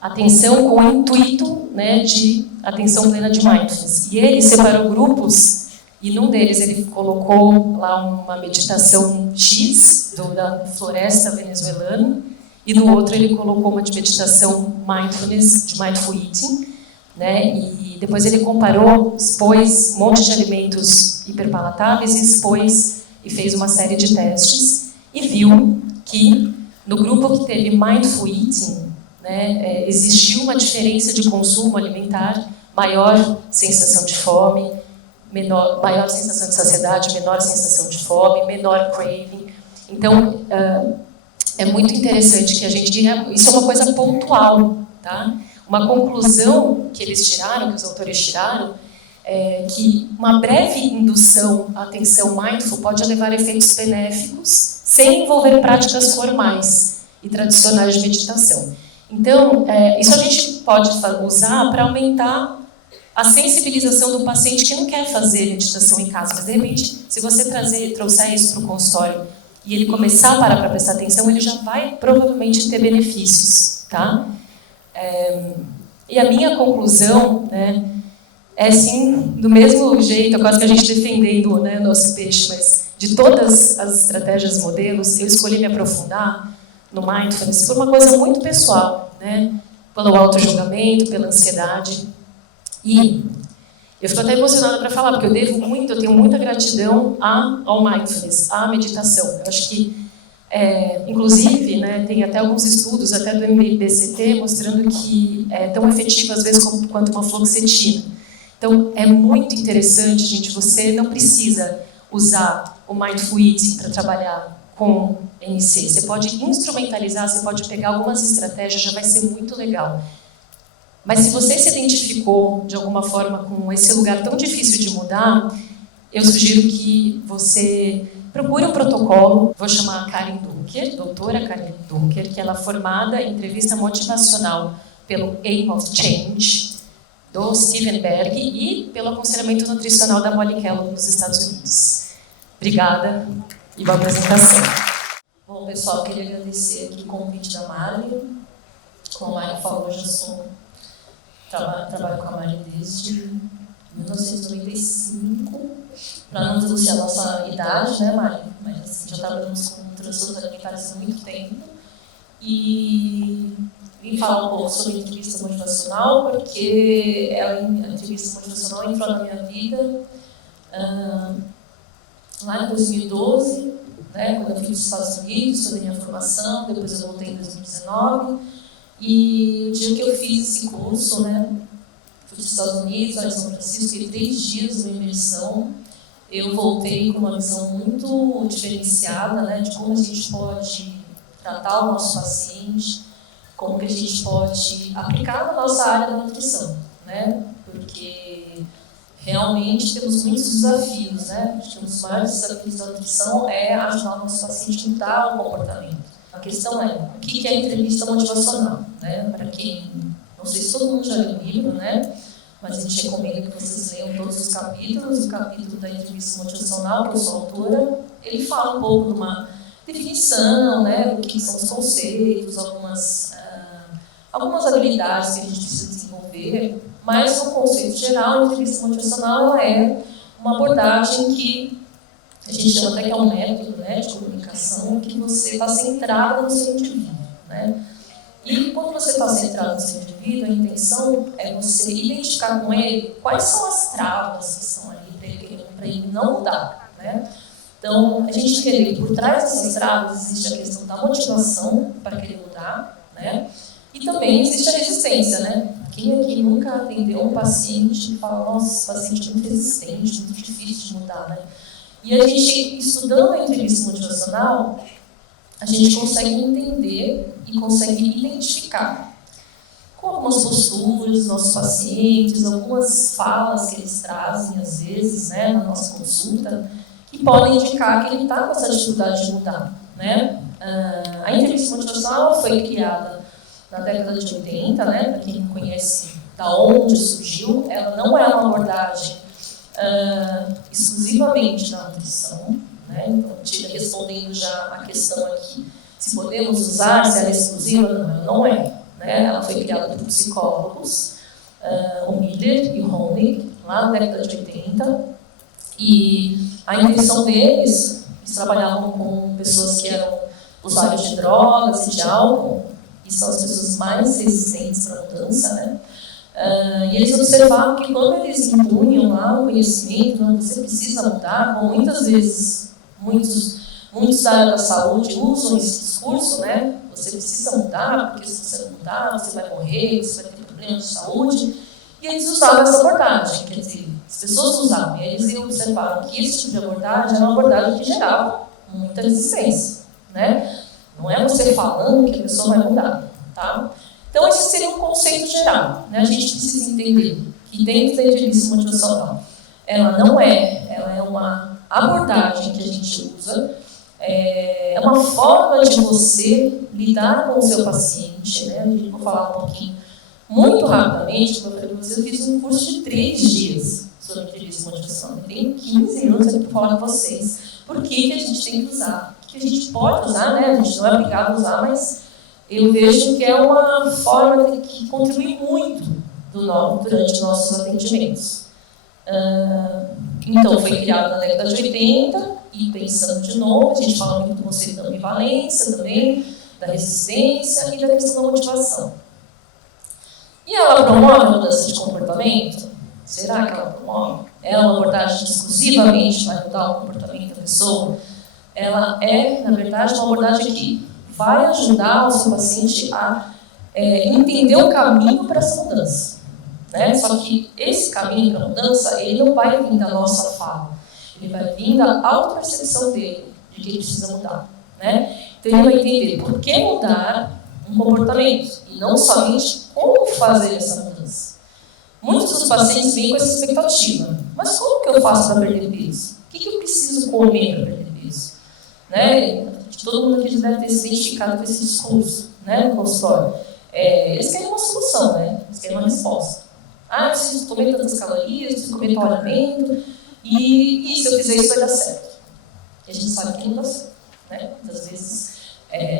Atenção com o intuito, né, de atenção plena de Mindfulness. E ele separou grupos. E num deles ele colocou lá uma meditação X, da floresta venezuelana, e no outro ele colocou uma de meditação mindfulness, de mindful eating, né? E depois ele comparou, expôs um monte de alimentos hiperpalatáveis, expôs e fez uma série de testes, e viu que no grupo que teve mindful eating, né, existiu uma diferença de consumo alimentar, maior sensação de fome, maior sensação de saciedade, menor sensação de fome, menor craving. Então, é muito interessante que a gente diga, isso é uma coisa pontual, tá? Uma conclusão que eles tiraram, que os autores tiraram, é que uma breve indução à atenção mindful pode levar a efeitos benéficos sem envolver práticas formais e tradicionais de meditação. Então, isso a gente pode usar para aumentar a sensibilização do paciente que não quer fazer meditação em casa, mas de repente, se você trouxer isso para o consultório e ele começar a parar para prestar atenção, ele já vai provavelmente ter benefícios, tá? E a minha conclusão, né, é sim, do mesmo jeito, quase que a gente defendendo, né, o nosso peixe, mas de todas as estratégias, modelos, eu escolhi me aprofundar no mindfulness por uma coisa muito pessoal, né, pelo auto-julgamento, pela ansiedade. E eu fico até emocionada para falar, porque eu tenho muita gratidão ao mindfulness, à meditação. Eu acho que, inclusive, né, tem até alguns estudos, até do MBCT, mostrando que é tão efetivo, às vezes, quanto uma fluoxetina. Então, é muito interessante, gente, você não precisa usar o Mindful Eating para trabalhar com NC. Você pode instrumentalizar, você pode pegar algumas estratégias, já vai ser muito legal. Mas se você se identificou, de alguma forma, com esse lugar tão difícil de mudar, eu sugiro que você procure um protocolo. Vou chamar a Karen Dunker, doutora Karen Dunker, que ela é formada em entrevista motivacional pelo Aim of Change, do Steven Berg, e pelo aconselhamento nutricional da Molly Kellogg nos Estados Unidos. Obrigada e boa apresentação. Bom, pessoal, queria agradecer aqui o convite da Mari. Como a Mari falou, eu já trabalho com a Mari desde 1995, para não denunciar a nossa idade, né, Mari? Mas assim, já trabalhamos com transtornos alimentares há muito tempo. E vim falar um pouco sobre entrevista motivacional, porque a entrevista motivacional entrou na minha vida lá em 2012, né, quando eu fui para os Estados Unidos, estudei minha formação, depois eu voltei em 2019. E o dia que eu fiz esse curso, né, fui para os Estados Unidos, lá em São Francisco, fiquei 3 dias numa imersão. Eu voltei com uma visão muito diferenciada, né, de como a gente pode tratar o nosso paciente, como que a gente pode aplicar na nossa área da nutrição, né, porque realmente temos muitos desafios, né, acho que um dos maiores desafios da nutrição é ajudar o nosso paciente a mudar o comportamento. A questão é, o que é entrevista motivacional? Né? Para quem, não sei se todo mundo já leu o livro, né? Mas a gente recomenda que vocês leiam todos os capítulos. O capítulo da entrevista motivacional, que eu sou autora, ele fala um pouco de uma definição, né, do que são os conceitos, algumas habilidades que a gente precisa desenvolver, mas no conceito geral, a entrevista motivacional é uma abordagem que a gente chama até que é um método, né, de comunicação, que você está centrado no seu indivíduo, né? E quando você está centrado no seu indivíduo, a intenção é você identificar com ele quais são as travas que estão ali para ele não mudar, né? Então, a gente entender que por trás dessas travas existe a questão da motivação para querer mudar, né? E também existe a resistência, né? Quem aqui nunca atendeu um paciente e fala, nossa, esse paciente é muito resistente, muito difícil de mudar, né? E a gente, estudando a entrevista motivacional, a gente consegue entender e consegue identificar com algumas posturas dos nossos pacientes, algumas falas que eles trazem, às vezes, né, na nossa consulta, que podem indicar que ele está com essa dificuldade de mudar, né? A entrevista motivacional foi criada na década de 80, né, para quem não conhece da onde surgiu, ela não é uma abordagem exclusivamente da nutrição, né? Então, respondendo já a questão aqui, se podemos usar, se ela é exclusiva, não é. Né? Ela foi criada por psicólogos, o Miller e o Honig, lá na década de 80, e a intenção deles, eles trabalhavam com pessoas que eram usuários de drogas e de álcool, e são as pessoas mais resistentes à mudança, né? E eles observavam que quando eles impunham lá o conhecimento, não, você precisa mudar, como muitas vezes muitos da área da saúde usam esse discurso, né? Você precisa mudar, porque se você não mudar, você vai morrer, você vai ter problemas de saúde. E eles usavam essa abordagem, quer dizer, as pessoas usavam, e eles observaram que esse tipo de abordagem era uma abordagem que gerava muita resistência, né? Não é você falando que a pessoa vai mudar, tá? Então, esse seria um conceito geral, né? A gente precisa entender que dentro da entrevista motivacional, ela é uma abordagem que a gente usa É uma forma de você lidar com o seu paciente, né? Vou falar um pouquinho, muito rapidamente, como eu falei para você, eu fiz um curso de 3 dias sobre entrevista e motivação. Eu tenho 15 minutos aqui para falar com vocês. Por que a gente tem que usar? Que a gente pode usar, né? A gente não é obrigado a usar, mas eu vejo que é uma forma que contribui muito durante nossos atendimentos. Então, foi criado na década de 80, e pensando de novo, a gente fala muito do conceito da ambivalência também, da resistência e da questão da motivação. E ela promove a mudança de comportamento? Será que ela promove? É uma abordagem que exclusivamente vai mudar o comportamento da pessoa? Ela é, na verdade, uma abordagem que vai ajudar o seu paciente a entender o caminho para essa mudança. Né? Só que esse caminho para a mudança, ele não vai vir da nossa fala. Ele vai vir da autopercepção dele, de que ele precisa mudar. Né? Então, ele vai entender por que mudar um comportamento, e não somente como fazer essa mudança. Muitos dos pacientes vêm com essa expectativa. Mas como que eu faço para perder peso? O que eu preciso comer para perder peso? Né? Todo mundo aqui já deve ter se identificado com esse discurso, né, no consultório. Eles querem uma solução, né? Eles querem uma resposta. Eu preciso comer tantas calorias, preciso comer tal alimento, e se eu fizer isso vai dar certo. E a gente sabe que não dá certo. Né? Muitas vezes,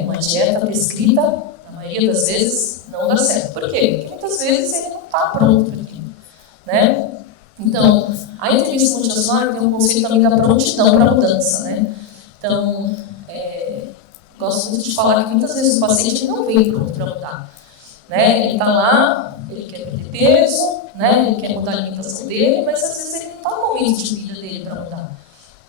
uma dieta prescrita, na maioria das vezes, não dá certo. Por quê? Porque muitas vezes ele não está pronto para aquilo. Né? Então, a entrevista motivacional tem um conceito também da prontidão para a mudança. Né? Então, gosto muito de falar que muitas vezes o paciente não vem pronto para mudar. Né? Ele está lá, ele quer perder peso, né? Ele quer mudar a alimentação dele, mas às vezes ele não está no momento de vida dele para mudar.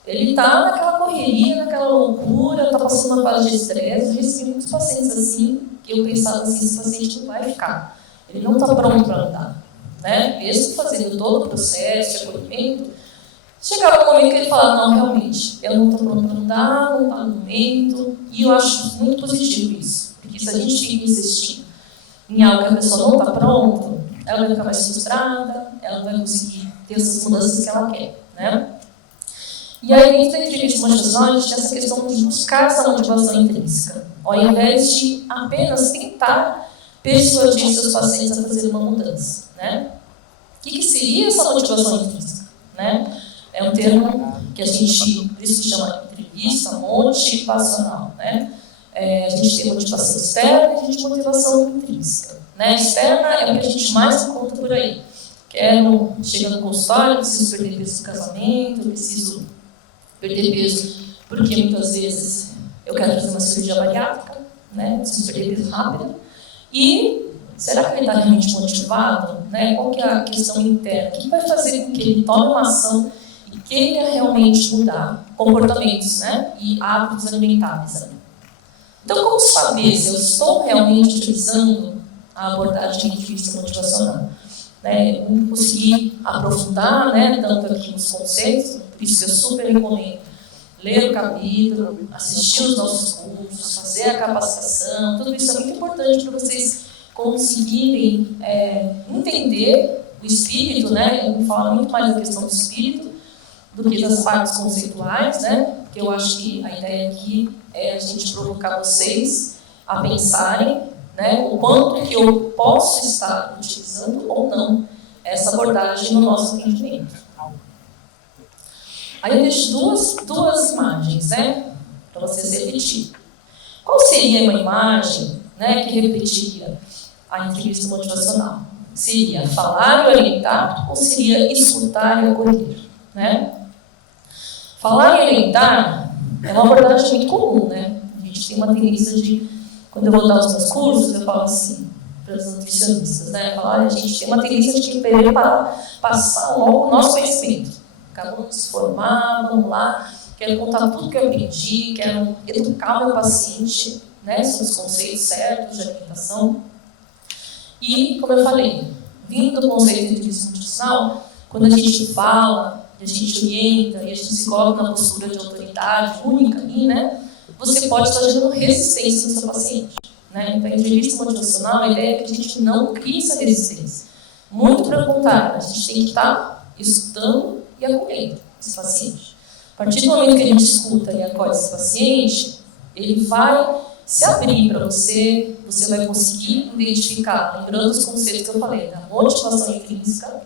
Ele está naquela correria, naquela loucura, está passando uma fase de estresse. Eu recebi muitos pacientes assim, que eu pensava assim, esse paciente não vai ficar. Ele não está pronto para mudar. Né? Mesmo fazendo todo o processo de acolhimento, chegava um momento que ele falava, não, realmente, eu não estou pronto para mudar, não está no momento. E eu acho muito positivo isso. Porque se a gente fica insistindo em algo que a pessoa não está pronta, ela vai ficar mais frustrada, ela não vai conseguir ter essas mudanças que ela quer. Né? E aí, dentro da entrevista motivacional, a gente tem essa questão de buscar essa motivação intrínseca, ao invés de apenas tentar persuadir seus pacientes a fazer uma mudança. Né? O que seria essa motivação intrínseca? Né? É um termo que a gente, por isso chama entrevista motivacional. Né? A gente tem motivação externa e a gente tem motivação intrínseca. Né? Externa é o que a gente mais encontra por aí. Chega no consultório, preciso perder peso do casamento, eu preciso perder peso porque muitas vezes eu quero fazer uma cirurgia bariátrica, né? Preciso perder peso rápido. E será que ele está realmente motivado? Né? Qual que é a questão interna? O que vai fazer com que ele tome uma ação e queira realmente mudar comportamentos, né? E hábitos alimentares? Né? Então, como saber se eu estou realmente utilizando a abordagem de entrevista motivacional? Eu não consegui aprofundar, né, tanto aqui nos conceitos, por isso que eu super recomendo ler o capítulo, assistir os nossos cursos, fazer a capacitação, tudo isso é muito importante para vocês conseguirem entender o espírito, né? Eu vou falar muito mais da questão do espírito do que das partes conceituais, né? Porque eu acho que a ideia aqui é a gente provocar vocês a pensarem, né, o quanto que eu posso estar utilizando ou não essa abordagem no nosso atendimento. Aí eu deixo duas imagens, né, para vocês repetirem. Qual seria uma imagem, né, que repetiria a entrevista motivacional? Seria falar e orientar ou seria escutar e acolher? Né? Falar e orientar é uma abordagem muito comum, né? A gente tem uma tendência de, quando eu vou dar os meus cursos, eu falo assim para os nutricionistas, né? A gente tem uma tendência de querer passar logo o nosso conhecimento. Acabamos de se formar, vamos lá, quero contar tudo que eu aprendi, quero educar o meu paciente, né, sobre os conceitos certos de alimentação. E, como eu falei, vindo do conceito de entrevista nutricional, quando a gente fala, a gente orienta e a gente se coloca na postura de autoridade única ali, né, você pode estar gerando resistência no seu paciente. Né? Então, a entrevista motivacional, a ideia é que a gente não crie essa resistência. Muito pelo contrário, a gente tem que estar estudando e acolhendo esse paciente. A partir do momento que a gente escuta e acolhe esse paciente, ele vai se abrir para você, você vai conseguir identificar, lembrando os conceitos que eu falei, da motivação intrínseca,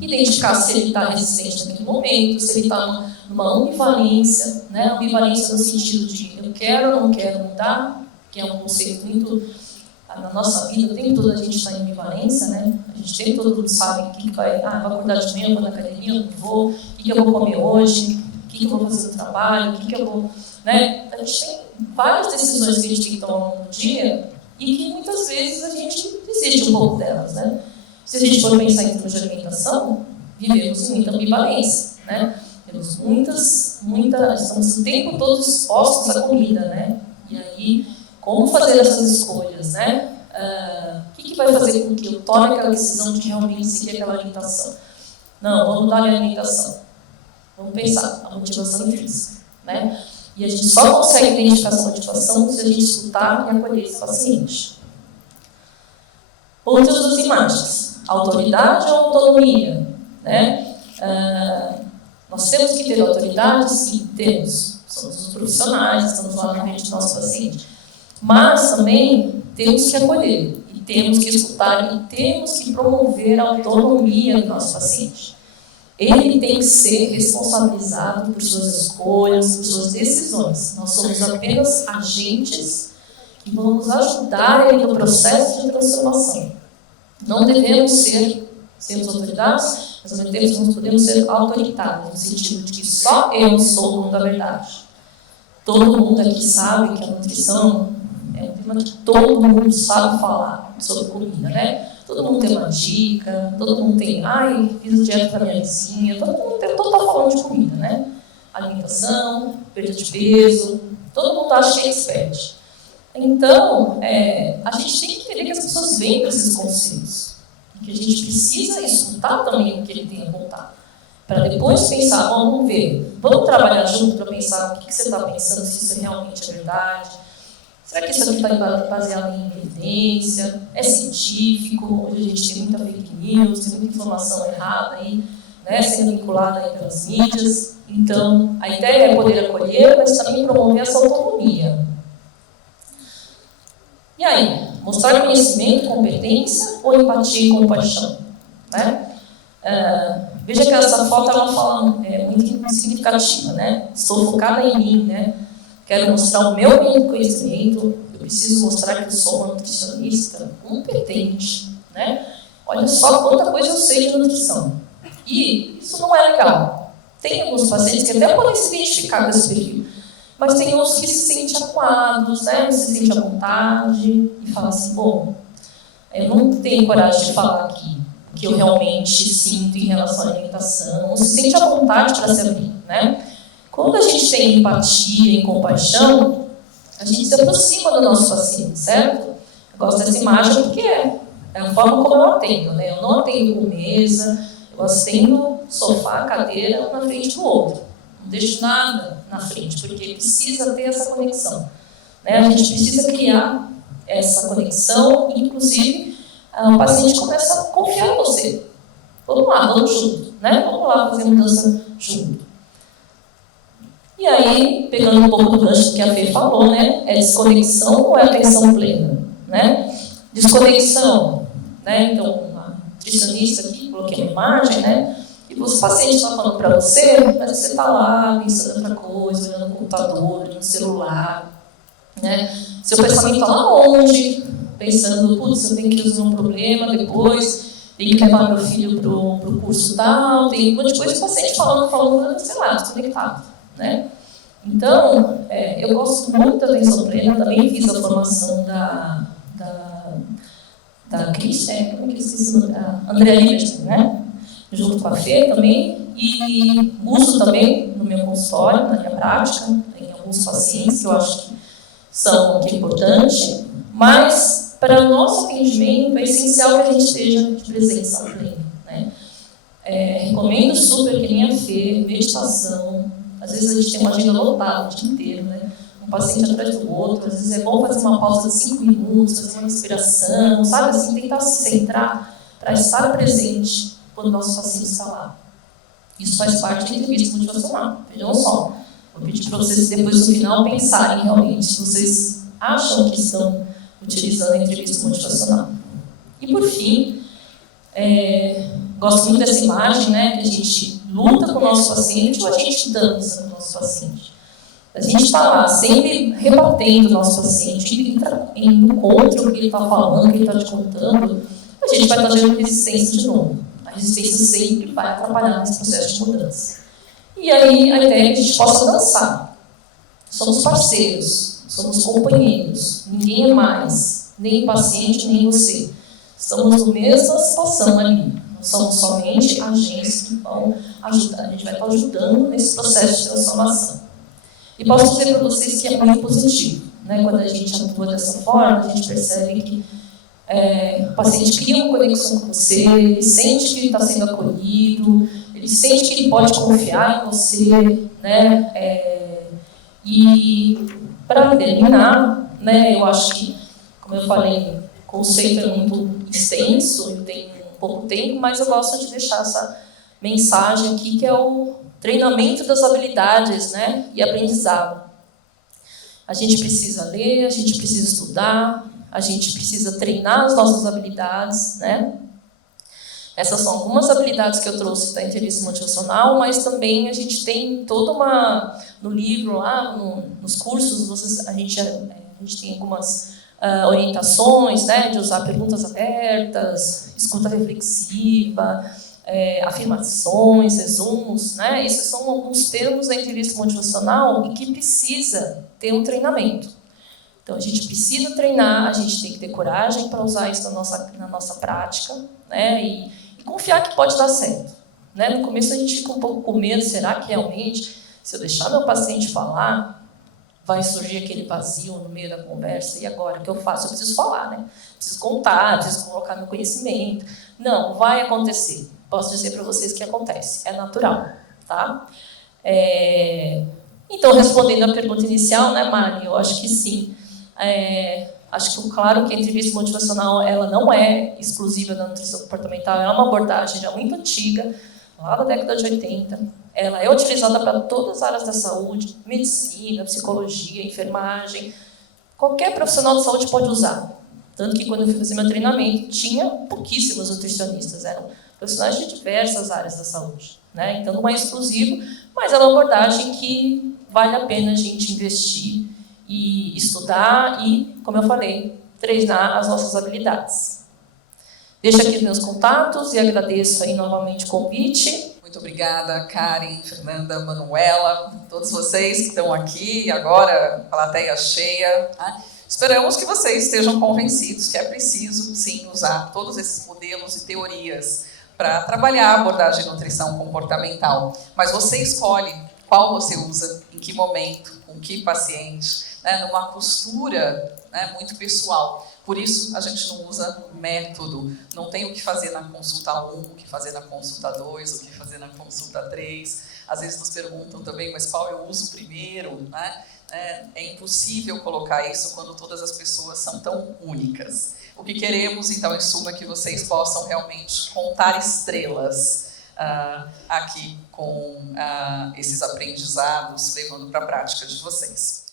identificar se ele está resistente naquele momento, se ele está numa ambivalência, né? Ambivalência no sentido de eu quero ou não quero mudar, que é um conceito muito... Na nossa vida, o tempo todo a gente está em ambivalência, né? A gente tem todo mundo sabe o que vai... vou acordar de manhã, vou na academia, não vou, o que eu vou comer hoje, o que eu vou fazer no trabalho, o que eu vou... Né? A gente tem várias decisões que a gente tem que tomar no dia e que muitas vezes a gente desiste um pouco delas, né? Se a gente for pensar em termos de alimentação, vivemos muita ambivalência, né? Temos estamos o tempo todo expostos à comida, né? E aí, como fazer essas escolhas, né? O que vai fazer com que eu tome aquela decisão de realmente seguir aquela alimentação? Não, vamos mudar a minha alimentação. Vamos pensar, a motivação intrínseca, né? E a gente só consegue identificar essa motivação se a gente escutar e acolher esse paciente. Outras duas imagens. Autoridade ou autonomia, né? Nós temos que ter autoridade, sim, temos. Somos os profissionais, estamos lá na frente do nosso paciente. Mas também temos que acolher, e temos que escutar, e temos que promover a autonomia do nosso paciente. Ele tem que ser responsabilizado por suas escolhas, por suas decisões. Nós somos apenas agentes que vamos ajudar ele no processo de transformação. Não devemos sermos autoridades, mas não podemos ser autoritários, no sentido de que só eu sou o dono da verdade. Todo mundo aqui sabe que a nutrição é um tema que todo mundo sabe falar sobre comida, né? Todo mundo tem uma dica, todo mundo tem, fiz dieta para minha vizinha, todo mundo está falando de comida, né? Alimentação, perda de peso, todo mundo acha que é expert. Então, a gente tem que entender que as pessoas vêm com esses conceitos, que a gente precisa escutar também o que ele tem a contar, para depois pensar, vamos ver, vamos trabalhar junto para pensar o que você está pensando, se isso realmente é verdade. Será que isso aqui está baseado em evidência? É científico? Hoje a gente tem muita fake news, tem muita informação errada aí, né, sendo vinculada aí pelas mídias. Então, a ideia é poder acolher, mas também promover essa autonomia. E aí? Mostrar conhecimento, competência ou empatia e compaixão? Né? Veja que essa foto ela fala muito significativa, né? Estou focada em mim, né? Quero mostrar o meu conhecimento, eu preciso mostrar que eu sou uma nutricionista competente, né? Olha só quanta coisa eu sei de nutrição. E isso não é legal. Tem alguns pacientes que até podem se identificar com esse perfil, mas tem outros que se sentem acuados, né? Se sentem à vontade e falam assim, bom, eu não tenho coragem de falar aqui o que eu realmente sinto em relação à alimentação, ou se sente à vontade para se abrir, né? Quando a gente tem empatia e compaixão, a gente se aproxima do nosso paciente, certo? Eu gosto dessa imagem porque é a forma como eu atendo, né? Eu não atendo com mesa, eu atendo sofá, cadeira, um na frente do outro. Não deixo nada na frente, porque precisa ter essa conexão, né? A gente precisa criar essa conexão, inclusive o paciente começa a confiar em você. Vamos lá, vamos junto, né? Vamos lá fazer mudança junto. E aí, pegando um pouco do gancho que a Fê falou, né? É desconexão ou é atenção plena, né? Desconexão, né? Então, a nutricionista aqui, coloquei a imagem, né? E o paciente está falando para você, mas você está lá pensando em outra coisa, olhando no computador, no celular, né? Seu pensamento está lá longe, pensando, putz, eu tenho que resolver um problema depois, tenho que levar meu filho para o curso tal, tem um monte de coisa, o paciente falando, sei lá, desconectado, né? Então, eu gosto muito da atenção plena, também fiz a formação da Cris, como é que eu esqueci o nome? Andrea Liberty, né? Junto com a Fê também, e uso também no meu consultório, na minha prática, em alguns pacientes que eu acho que são importantes, mas para o nosso atendimento é essencial que a gente esteja de presença plena, né? Recomendo super que nem a Fê, meditação. Às vezes a gente tem uma agenda lotada o dia inteiro, né? Um paciente atrás do outro, às vezes é bom fazer uma pausa de 5 minutos, fazer uma respiração, sabe? Assim, tentar se centrar para estar presente quando o nosso paciente está lá. Isso faz parte da entrevista motivacional. Vejam só, vou pedir para vocês depois no final pensarem realmente se vocês acham que estão utilizando a entrevista motivacional. E por fim, gosto muito dessa imagem, né, que a gente luta com o nosso paciente ou a gente dança com o nosso paciente. A gente está lá sempre rebatendo o nosso paciente, indo contra o que ele está falando, o que ele está te contando, a gente vai estar gerando resistência de novo. A resistência sempre vai atrapalhar nesse processo de mudança. E aí a ideia é que a gente possa dançar. Somos parceiros, somos companheiros, ninguém é mais, nem o paciente, nem você. Estamos na mesma situação ali. Não somos somente agentes que vão ajudar, a gente vai estar ajudando nesse processo de transformação. E posso dizer para vocês que é muito positivo, né? Quando a gente atua dessa forma, a gente percebe que o paciente cria uma conexão com você, ele sente que ele está sendo acolhido, ele sente que ele pode confiar em você, né? E para terminar, né, eu acho que, como eu falei, o conceito é muito extenso, eu tenho pouco tempo, mas eu gosto de deixar essa mensagem aqui, que é o treinamento das habilidades, né, e aprendizado. A gente precisa ler, a gente precisa estudar, a gente precisa treinar as nossas habilidades, né? Essas são algumas habilidades que eu trouxe da entrevista motivacional, mas também a gente tem toda uma... No livro, lá, nos cursos, a gente tem algumas orientações, né, de usar perguntas abertas, escuta reflexiva, afirmações, resumos, né? Esses são alguns termos da entrevista motivacional e que precisa ter um treinamento. Então, a gente precisa treinar, a gente tem que ter coragem para usar isso na nossa prática, né? E confiar que pode dar certo, né? No começo a gente fica um pouco com medo, será que realmente, se eu deixar meu paciente falar, vai surgir aquele vazio no meio da conversa? E agora, o que eu faço? Eu preciso falar, né? Preciso contar, preciso colocar meu conhecimento. Não, vai acontecer. Posso dizer para vocês que acontece, é natural, tá? Então, respondendo à pergunta inicial, né, Mari, eu acho que sim. Acho que, claro, que a entrevista motivacional ela não é exclusiva da nutrição comportamental, ela é uma abordagem já muito antiga, lá da década de 80. Ela é utilizada para todas as áreas da saúde, medicina, psicologia, enfermagem. Qualquer profissional de saúde pode usar. Tanto que, quando eu fui fazer meu treinamento, tinha pouquíssimos nutricionistas, eram profissionais de diversas áreas da saúde, né? Então, não é exclusivo, mas é uma abordagem que vale a pena a gente investir e estudar e, como eu falei, treinar as nossas habilidades. Deixo aqui os meus contatos e agradeço aí novamente o convite. Muito obrigada, Karen, Fernanda, Manuela, todos vocês que estão aqui, agora a plateia cheia. Tá? Esperamos que vocês estejam convencidos que é preciso, sim, usar todos esses modelos e teorias para trabalhar a abordagem de nutrição comportamental. Mas você escolhe qual você usa, em que momento, com que paciente, né, numa postura, né, muito pessoal. Por isso, a gente não usa método. Não tem o que fazer na consulta 1, o que fazer na consulta 2, o que fazer na consulta 3. Às vezes nos perguntam também, mas qual eu uso primeiro? Né? É impossível colocar isso quando todas as pessoas são tão únicas. O que queremos, então, em suma, é que vocês possam realmente contar estrelas aqui com esses aprendizados, levando para a prática de vocês.